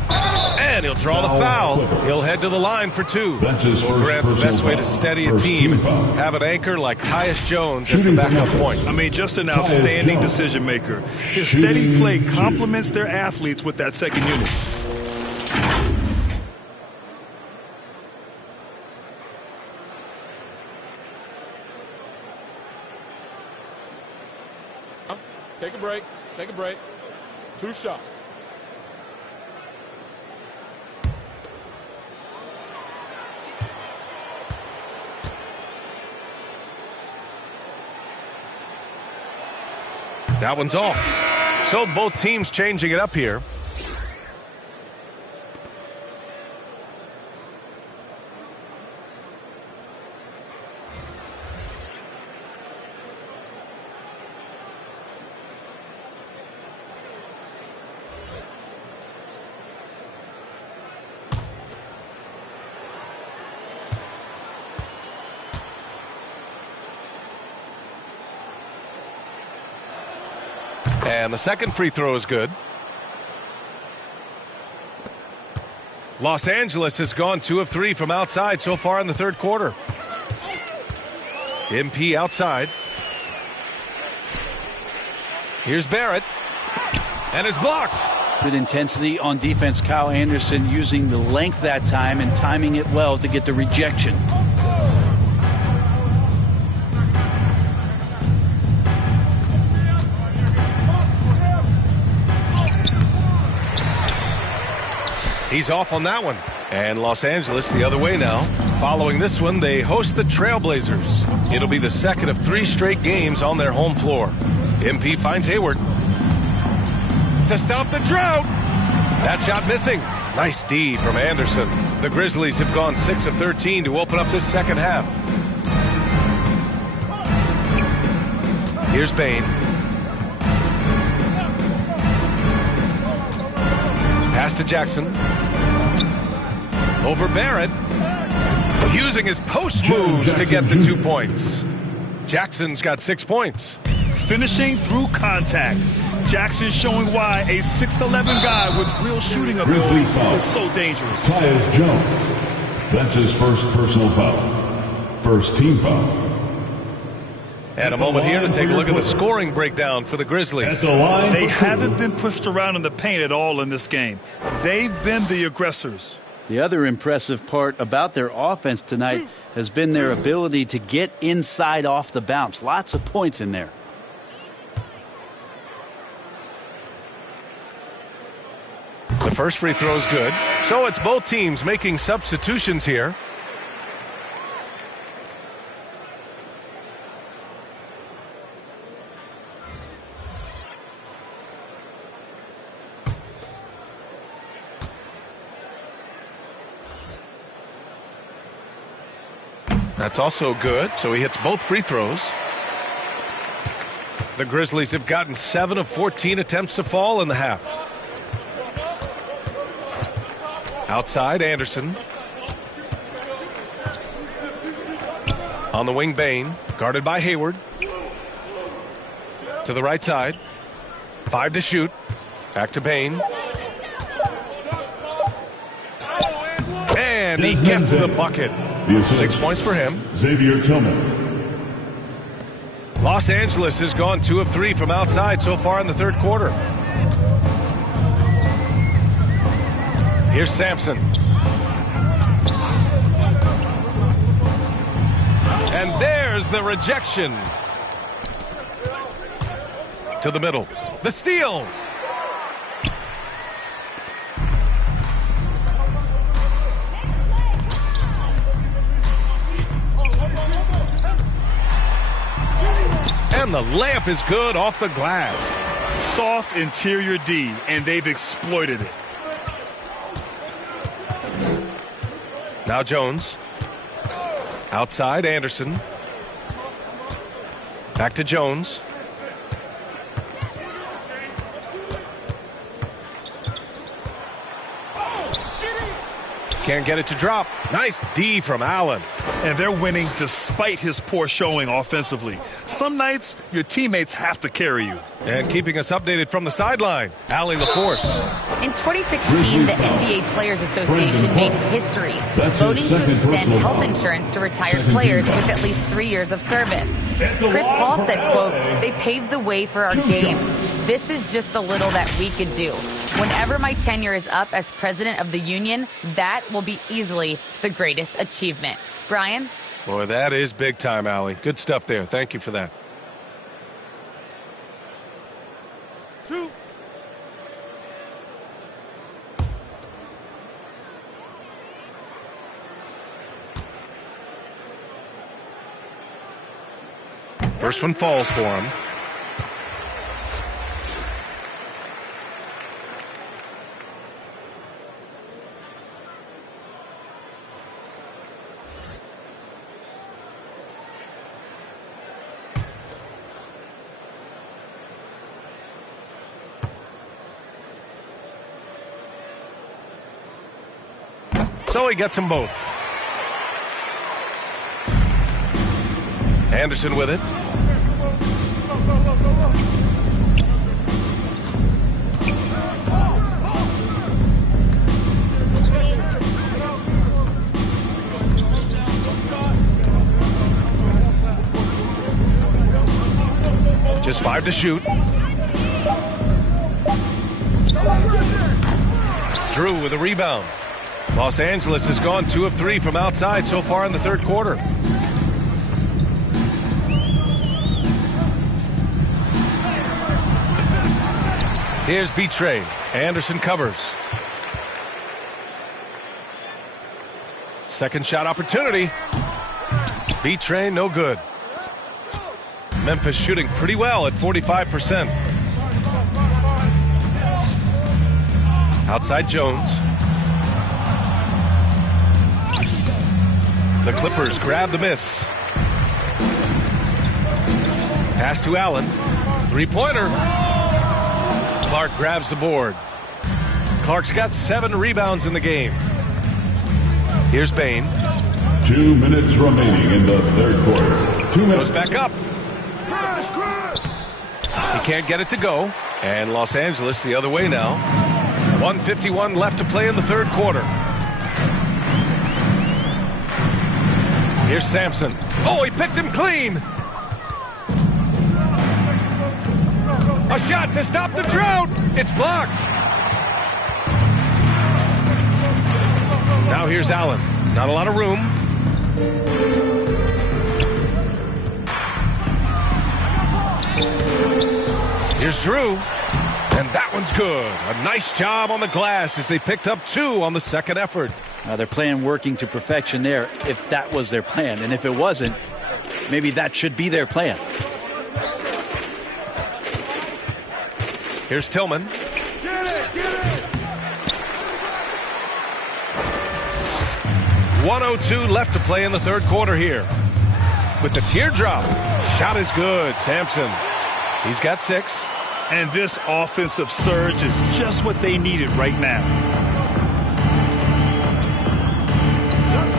And he'll draw the foul. He'll head to the line for 2. We'll grant the best way to steady a team. Have an anchor like Tyus Jones as the backup point. I mean, just an outstanding decision maker. His steady play complements their athletes with that second unit. Take a break. Take a break. 2 shots. That one's off. So both teams changing it up here. And the second free throw is good. Los Angeles has gone 2 of 3 from outside so far in the third quarter. MP outside. Here's Barrett. And is blocked. Good intensity on defense. Kyle Anderson using the length that time and timing it well to get the rejection. He's off on that one. And Los Angeles the other way now. Following this one, they host the Trailblazers. It'll be the second of 3 straight games on their home floor. MP finds Hayward. To stop the drought. That shot missing. Nice D from Anderson. The Grizzlies have gone 6 of 13 to open up this second half. Here's Bain. Pass to Jackson. Over Barrett. Using his post moves to get the 2 points. Jackson's got 6 points. Finishing through contact. Jackson showing why a 6'11 guy with real shooting ability is so dangerous. Tyus Jones. That's his first personal foul. First team foul. And a moment here to take a look at the scoring breakdown for the Grizzlies. They haven't been pushed around in the paint at all in this game. They've been the aggressors. The other impressive part about their offense tonight has been their ability to get inside off the bounce. Lots of points in there. The first free throw is good. So it's both teams making substitutions here. That's also good, so he hits both free throws. The Grizzlies have gotten 7 of 14 attempts to fall in the half. Outside, Anderson. On the wing, Bain, guarded by Hayward. To the right side. 5 to shoot. Back to Bain. And he gets the bucket. 6 points for him. Xavier Tillman. Los Angeles has gone 2 of 3 from outside so far in the third quarter. Here's Sampson. And there's the rejection. To the middle. The steal. And the layup is good off the glass. Soft interior D, and they've exploited it. Now Jones. Outside, Anderson. Back to Jones. Can't get it to drop. Nice D from Allen. And they're winning despite his poor showing offensively. Some nights, your teammates have to carry you. And keeping us updated from the sideline, Allen the force. In 2016, the NBA Players Association made history, voting to extend health insurance to retired players with at least 3 years of service. Chris Paul said, quote, "They paved the way for our game. This is just the little that we could do. Whenever my tenure is up as president of the union, that will be easily the greatest achievement." Brian? Boy, that is big time, Allie. Good stuff there. Thank you for that. First one falls for him. So he gets them both. Anderson with it. Just 5 to shoot. Drew with a rebound. Los Angeles has gone 2 of 3 from outside so far in the third quarter. Here's Betray. Anderson covers. Second shot opportunity. Betray no good. Memphis shooting pretty well at 45%. Outside Jones. The Clippers grab the miss. Pass to Allen. Three-pointer. Clark grabs the board. Clark's got 7 rebounds in the game. Here's Bain. 2 minutes remaining in the third quarter. 2 minutes. Goes back up. He can't get it to go. And Los Angeles the other way now. 1:51 left to play in the third quarter. Here's Sampson. Oh, he picked him clean. A shot to stop the drought. It's blocked. Now here's Allen. Not a lot of room. Here's Drew. And that one's good. A nice job on the glass as they picked up 2 on the second effort. Now they're playing working to perfection there if that was their plan. And if it wasn't, maybe that should be their plan. Here's Tillman. Get it. 1:02 left to play in the third quarter here. With the teardrop. Shot is good. Sampson. He's got 6. And this offensive surge is just what they needed right now.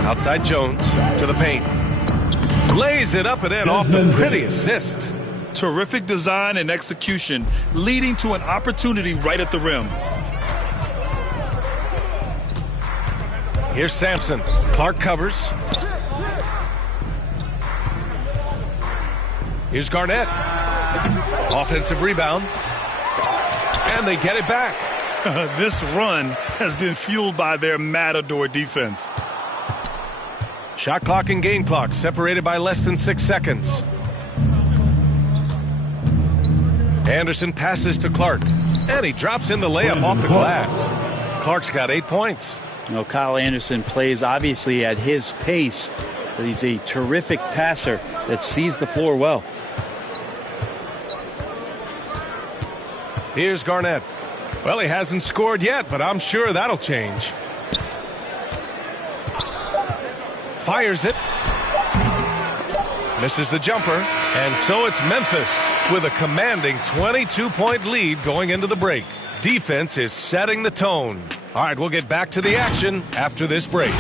Outside Jones to the paint. Lays it up and in off the pretty assist. Terrific design and execution, leading to an opportunity right at the rim. Here's Sampson. Clark covers. Here's Garnett. Offensive rebound. And they get it back. This run has been fueled by their Matador defense. Shot clock and game clock separated by less than 6 seconds. Anderson passes to Clark. And he drops in the layup off the glass. Clark's got 8 points. You know, Kyle Anderson plays obviously at his pace, but he's a terrific passer that sees the floor well. Here's Garnett. Well, he hasn't scored yet, but I'm sure that'll change. Fires it. Misses the jumper. And so it's Memphis with a commanding 22-point lead going into the break. Defense is setting the tone. All right, we'll get back to the action after this break.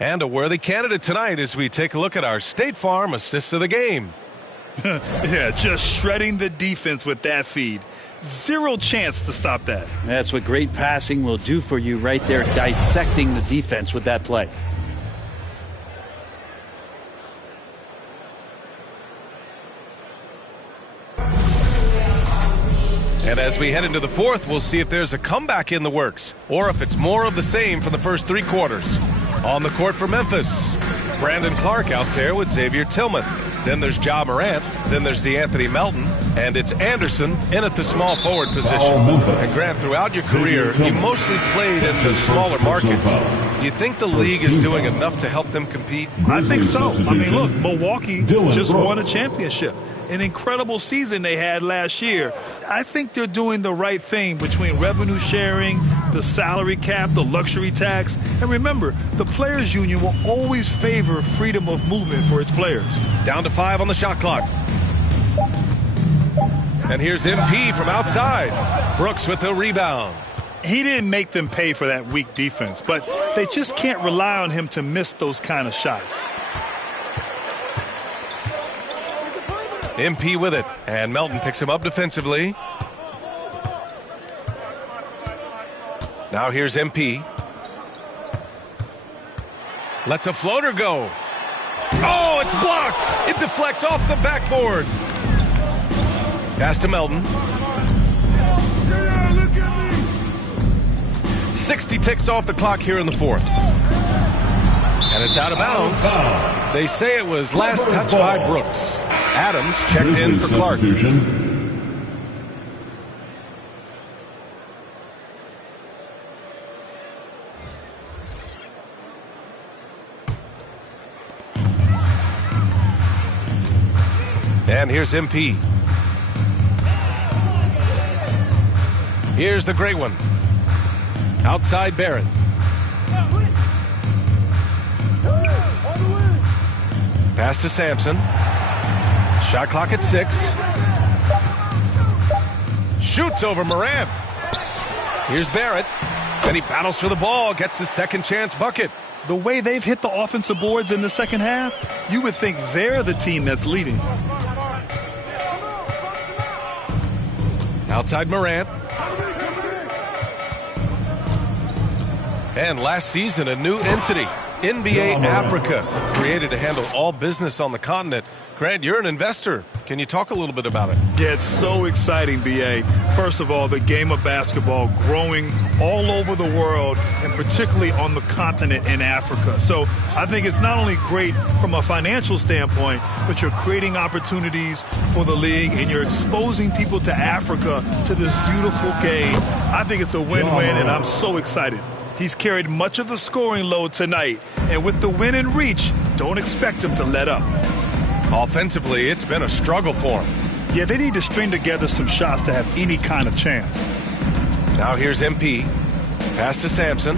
And a worthy candidate tonight as we take a look at our State Farm assist of the game. Yeah, just shredding the defense with that feed. Zero chance to stop that. That's what great passing will do for you right there, dissecting the defense with that play. And as we head into the fourth, we'll see if there's a comeback in the works or if it's more of the same for the first 3 quarters. On the court for Memphis, Brandon Clark out there with Xavier Tillman. Then there's Ja Morant. Then there's DeAnthony Melton. And it's Anderson in at the small forward position. And Grant, throughout your career, you mostly played in the smaller markets. Do you think the league is doing enough to help them compete? I think so. I mean, look, Milwaukee just won a championship. An incredible season they had last year. I think they're doing the right thing between revenue sharing, the salary cap, the luxury tax. And remember, the players' union will always favor freedom of movement for its players. Down to 5 on the shot clock. And here's MP from outside. Brooks with the rebound. He didn't make them pay for that weak defense, but they just can't rely on him to miss those kind of shots. MP with it, and Melton picks him up defensively. Now here's MP. Lets a floater go. Oh, it's blocked. It deflects off the backboard. Pass to Melton. 60 ticks off the clock here in the fourth. And it's out of bounds. They say it was last touched by Brooks. Adams checked in for Clark. And here's MP. Here's the great one. Outside Barrett. Pass to Sampson. Shot clock at 6. Shoots over Morant. Here's Barrett. Then he battles for the ball, gets his second chance bucket. The way they've hit the offensive boards in the second half, you would think they're the team that's leading. Outside Morant. And last season, a new entity, NBA Africa, created to handle all business on the continent. Grant, you're an investor. Can you talk a little bit about it? Yeah, it's so exciting, B.A. First of all, the game of basketball growing all over the world, and particularly on the continent in Africa. So I think it's not only great from a financial standpoint, but you're creating opportunities for the league, and you're exposing people to Africa, to this beautiful game. I think it's a win-win, and I'm so excited. He's carried much of the scoring load tonight, and with the win in reach, don't expect him to let up. Offensively, it's been a struggle for him. Yeah, they need to string together some shots to have any kind of chance. Now here's MP. Pass to Sampson.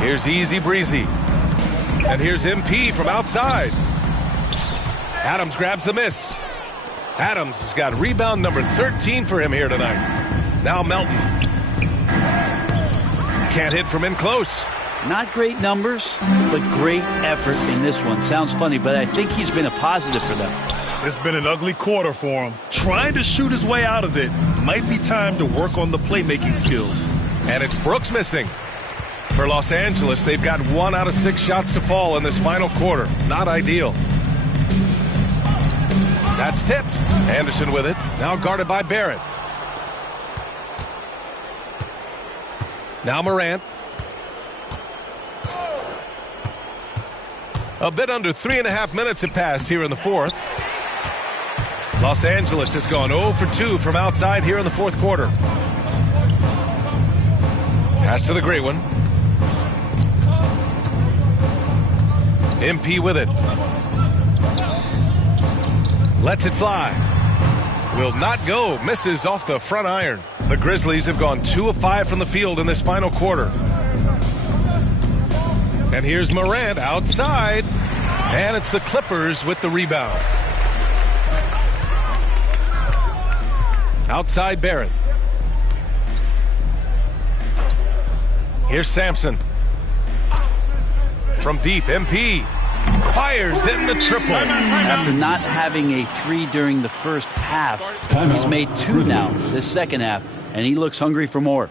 Here's Easy Breezy. And here's MP from outside. Adams grabs the miss. Adams has got rebound number 13 for him here tonight. Now Melton. Can't hit from in close. Not great numbers, but great effort in this one. Sounds funny, but I think he's been a positive for them. It's been an ugly quarter for him. Trying to shoot his way out of it. Might be time to work on the playmaking skills. And it's Brooks missing. For Los Angeles, they've got 1 out of 6 shots to fall in this final quarter. Not ideal. That's tipped. Anderson with it. Now guarded by Barrett. Now Morant. A bit under 3.5 minutes have passed here in the fourth. Los Angeles has gone 0 for 2 from outside here in the fourth quarter. Pass to the great one. MP with it. Lets it fly. Will not go. Misses off the front iron. The Grizzlies have gone 2 of 5 from the field in this final quarter. And here's Morant outside. And it's the Clippers with the rebound. Outside Barrett. Here's Sampson. From deep, MP fires in the triple. After not having a 3 during the first half, he's made 2 now this second half, and he looks hungry for more.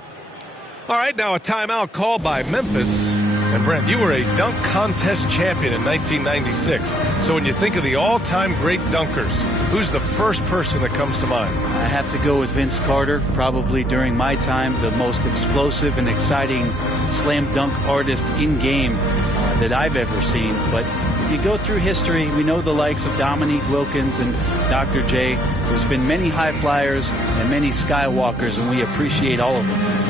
All right, now a timeout called by Memphis. And Brent, you were a dunk contest champion in 1996. So when you think of the all-time great dunkers, who's the first person that comes to mind? I have to go with Vince Carter, probably during my time, the most explosive and exciting slam dunk artist in game that I've ever seen. But if you go through history, we know the likes of Dominique Wilkins and Dr. J. There's been many high flyers and many skywalkers, and we appreciate all of them.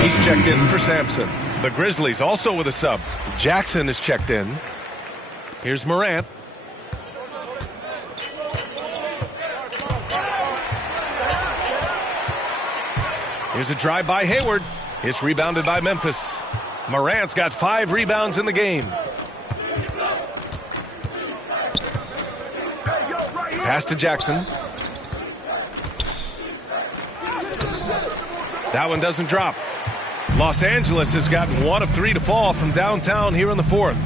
He's checked in for Sampson. The Grizzlies also with a sub. Jackson is checked in. Here's Morant. Here's a drive by Hayward. It's rebounded by Memphis. Morant's got 5 rebounds in the game. Pass to Jackson. That one doesn't drop. Los Angeles has gotten 1 of 3 to fall from downtown here in the 4th.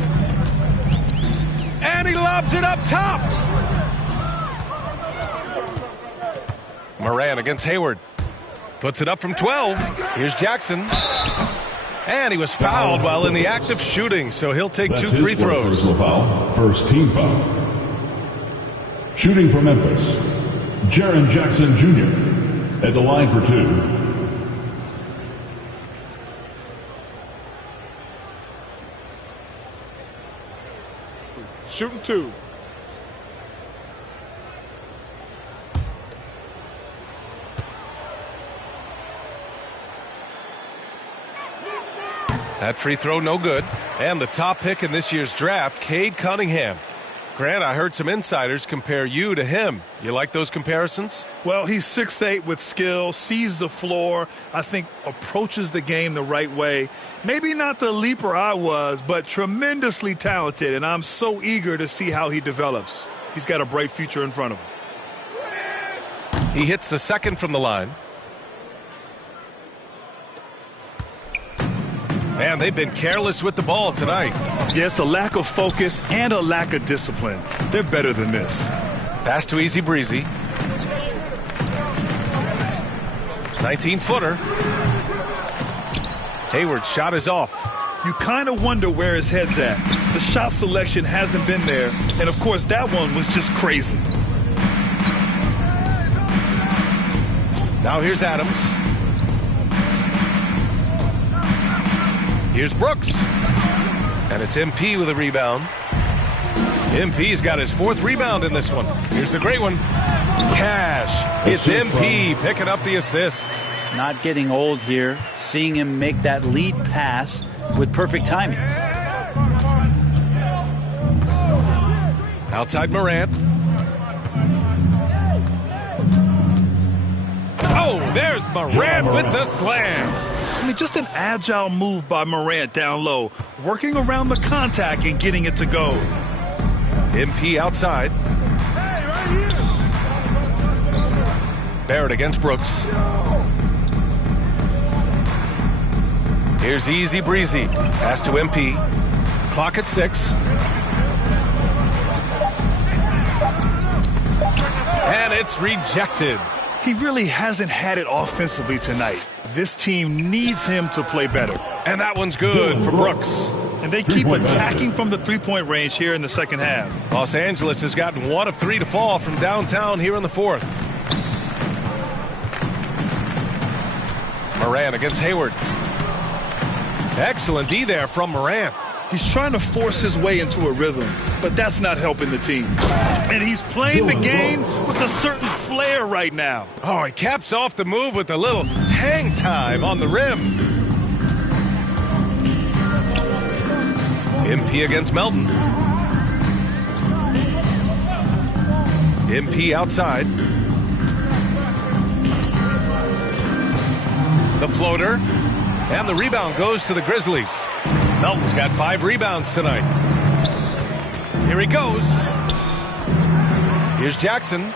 And he lobs it up top. Morant against Hayward. Puts it up from 12. Here's Jackson. And he was fouled while in the act of shooting, so he'll take 2 free throws. Foul. First team foul. Shooting for Memphis, Jaren Jackson Jr. at the line for 2. Shooting 2. That free throw no good. And the top pick in this year's draft, Cade Cunningham. Grant, I heard some insiders compare you to him. You like those comparisons? Well, he's 6'8" with skill, sees the floor, I think approaches the game the right way. Maybe not the leaper I was, but tremendously talented, and I'm so eager to see how he develops. He's got a bright future in front of him. He hits the second from the line. Man, they've been careless with the ball tonight. Yeah, it's a lack of focus and a lack of discipline. They're better than this. Pass to Easy Breezy. 19-footer. Hayward's shot is off. You kind of wonder where his head's at. The shot selection hasn't been there, and of course that one was just crazy. Now here's Adams. Here's Brooks. And it's MP with a rebound. MP's got his 4th rebound in this one. Here's the great one. Cash. It's MP picking up the assist. Not getting old here. Seeing him make that lead pass with perfect timing. Outside Morant. Oh, there's Morant with the slam. I mean, just an agile move by Morant down low, working around the contact and getting it to go. MP outside. Barrett against Brooks. Here's Easy Breezy. Pass to MP. Clock at 6. And it's rejected. He really hasn't had it offensively tonight. This team needs him to play better. And that one's good for Brooks. And they keep attacking from the three-point range here in the second half. Los Angeles has gotten 1 of 3 to fall from downtown here in the 4th. Morant against Hayward. Excellent D there from Morant. He's trying to force his way into a rhythm, but that's not helping the team. And he's playing the game with a certain flow flair right now. Oh, he caps off the move with a little hang time on the rim. MP against Melton. MP outside. The floater. And the rebound goes to the Grizzlies. Melton's got 5 rebounds tonight. Here he goes. Here's Jackson.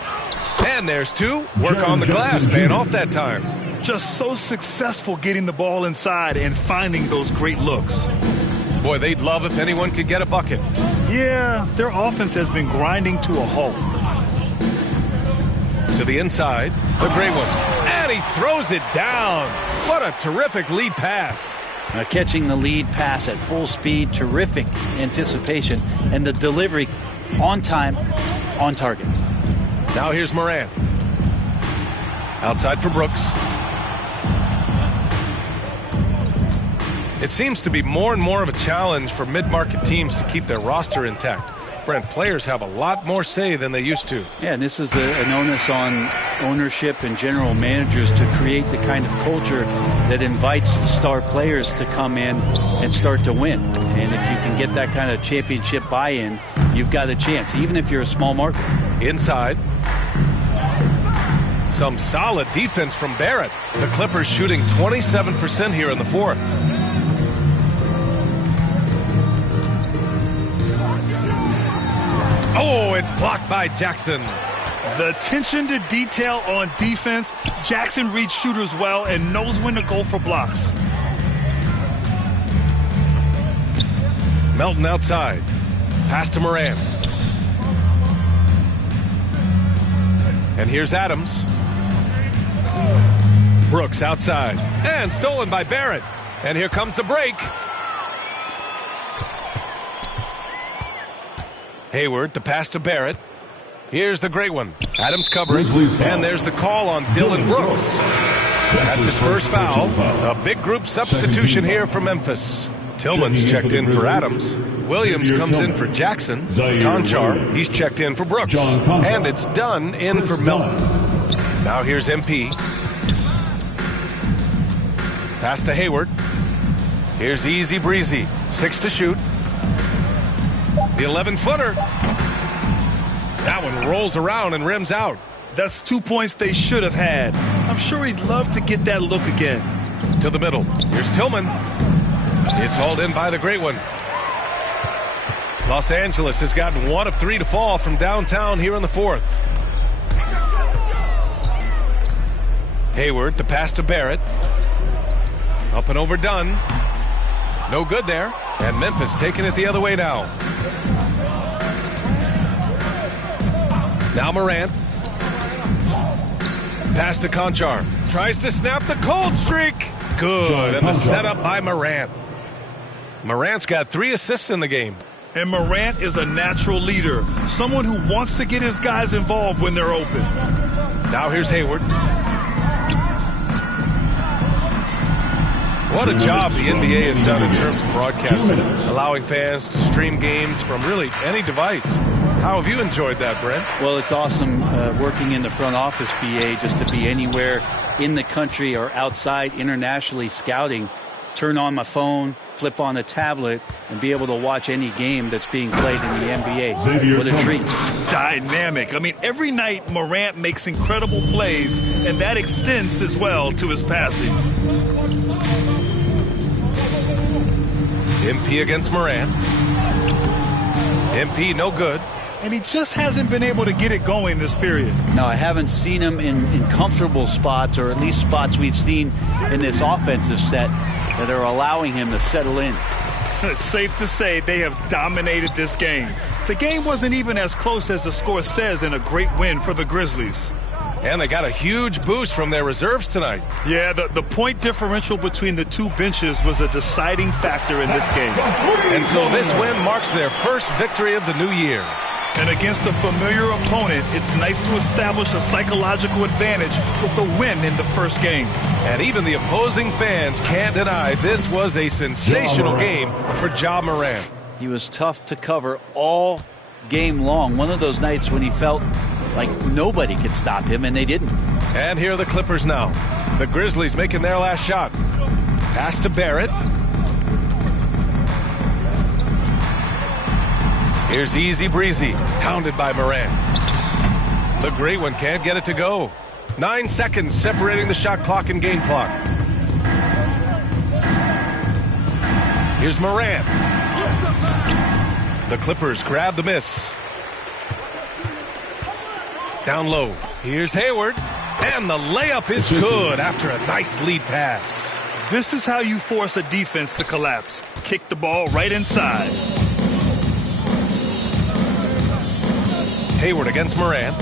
And there's 2. Work on the glass, paying off that time. Just so successful getting the ball inside and finding those great looks. Boy, they'd love if anyone could get a bucket. Yeah, their offense has been grinding to a halt. To the inside, the great one. And he throws it down. What a terrific lead pass. Catching the lead pass at full speed, terrific anticipation, and the delivery on time, on target. Now here's Morant. Outside for Brooks. It seems to be more and more of a challenge for mid-market teams to keep their roster intact. Brent, players have a lot more say than they used to. Yeah, and this is an onus on ownership and general managers to create the kind of culture that invites star players to come in and start to win. And if you can get that kind of championship buy-in, you've got a chance, even if you're a small market. Inside. Some solid defense from Barrett. The Clippers shooting 27% here in the 4th. Oh, it's blocked by Jackson. The attention to detail on defense. Jackson reads shooters well and knows when to go for blocks. Melton outside. Pass to Morant. And here's Adams. Brooks outside. And stolen by Barrett. And here comes the break. Hayward, the pass to Barrett. Here's the great one. Adams covering. And there's the call on Dylan Brooks. That's his first foul. A big group substitution here for Memphis. Tillman's checked in for Adams. Williams comes in for Jackson. Conchar, he's checked in for Brooks. And it's done in for Melton. Now here's MP. Pass to Hayward. Here's Easy Breezy. 6 to shoot. The 11-footer. That one rolls around and rims out. That's 2 points they should have had. I'm sure he'd love to get that look again. To the middle. Here's Tillman. It's hauled in by the great one. Los Angeles has gotten 1 of 3 to fall from downtown here in the 4th. Hayward, the pass to Barrett. Up and overdone. No good there. And Memphis taking it the other way now. Now Morant. Pass to Conchar. Tries to snap the cold streak. Good. And the setup by Morant. Morant's got 3 assists in the game. And Morant is a natural leader. Someone who wants to get his guys involved when they're open. Now here's Hayward. What a job the NBA has done in terms of broadcasting, allowing fans to stream games from really any device. How have you enjoyed that, Brent? Well, it's awesome working in the front office, BA, just to be anywhere in the country or outside internationally scouting. Turn on my phone, flip on a tablet, and be able to watch any game that's being played in the NBA. What a treat. Dynamic. I mean, every night Morant makes incredible plays, and that extends as well to his passing. MP against Morant. MP no good. And he just hasn't been able to get it going this period. No, I haven't seen him in comfortable spots, or at least spots we've seen in this offensive set that are allowing him to settle in. It's safe to say they have dominated this game. The game wasn't even as close as the score says in a great win for the Grizzlies. And they got a huge boost from their reserves tonight. Yeah, the point differential between the two benches was a deciding factor in this game. And so this win marks their first victory of the new year. And against a familiar opponent, it's nice to establish a psychological advantage with the win in the first game. And even the opposing fans can't deny this was a sensational game for Ja Morant. He was tough to cover all game long. One of those nights when he felt like nobody could stop him, and they didn't. And here are the Clippers now. The Grizzlies making their last shot. Pass to Barrett. Here's Easy Breezy, hounded by Morant. The great one can't get it to go. 9 seconds separating the shot clock and game clock. Here's Morant. The Clippers grab the miss. Down low. Here's Hayward. And the layup is good after a nice lead pass. This is how you force a defense to collapse. Kick the ball right inside. Hayward against Morant.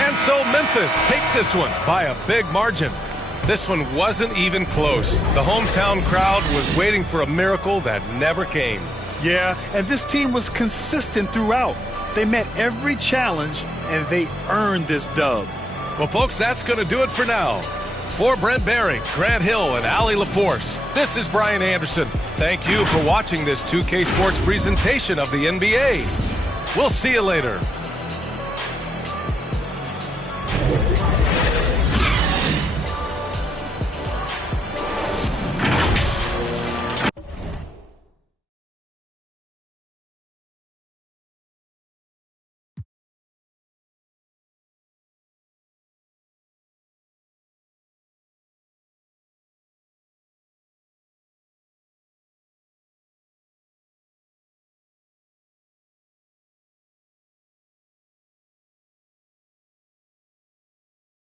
And so Memphis takes this one by a big margin. This one wasn't even close. The hometown crowd was waiting for a miracle that never came. Yeah, and this team was consistent throughout. They met every challenge, and they earned this dub. Well, folks, that's going to do it for now. For Brent Baring, Grant Hill, and Allie LaForce, this is Brian Anderson. Thank you for watching this 2K Sports presentation of the NBA. We'll see you later.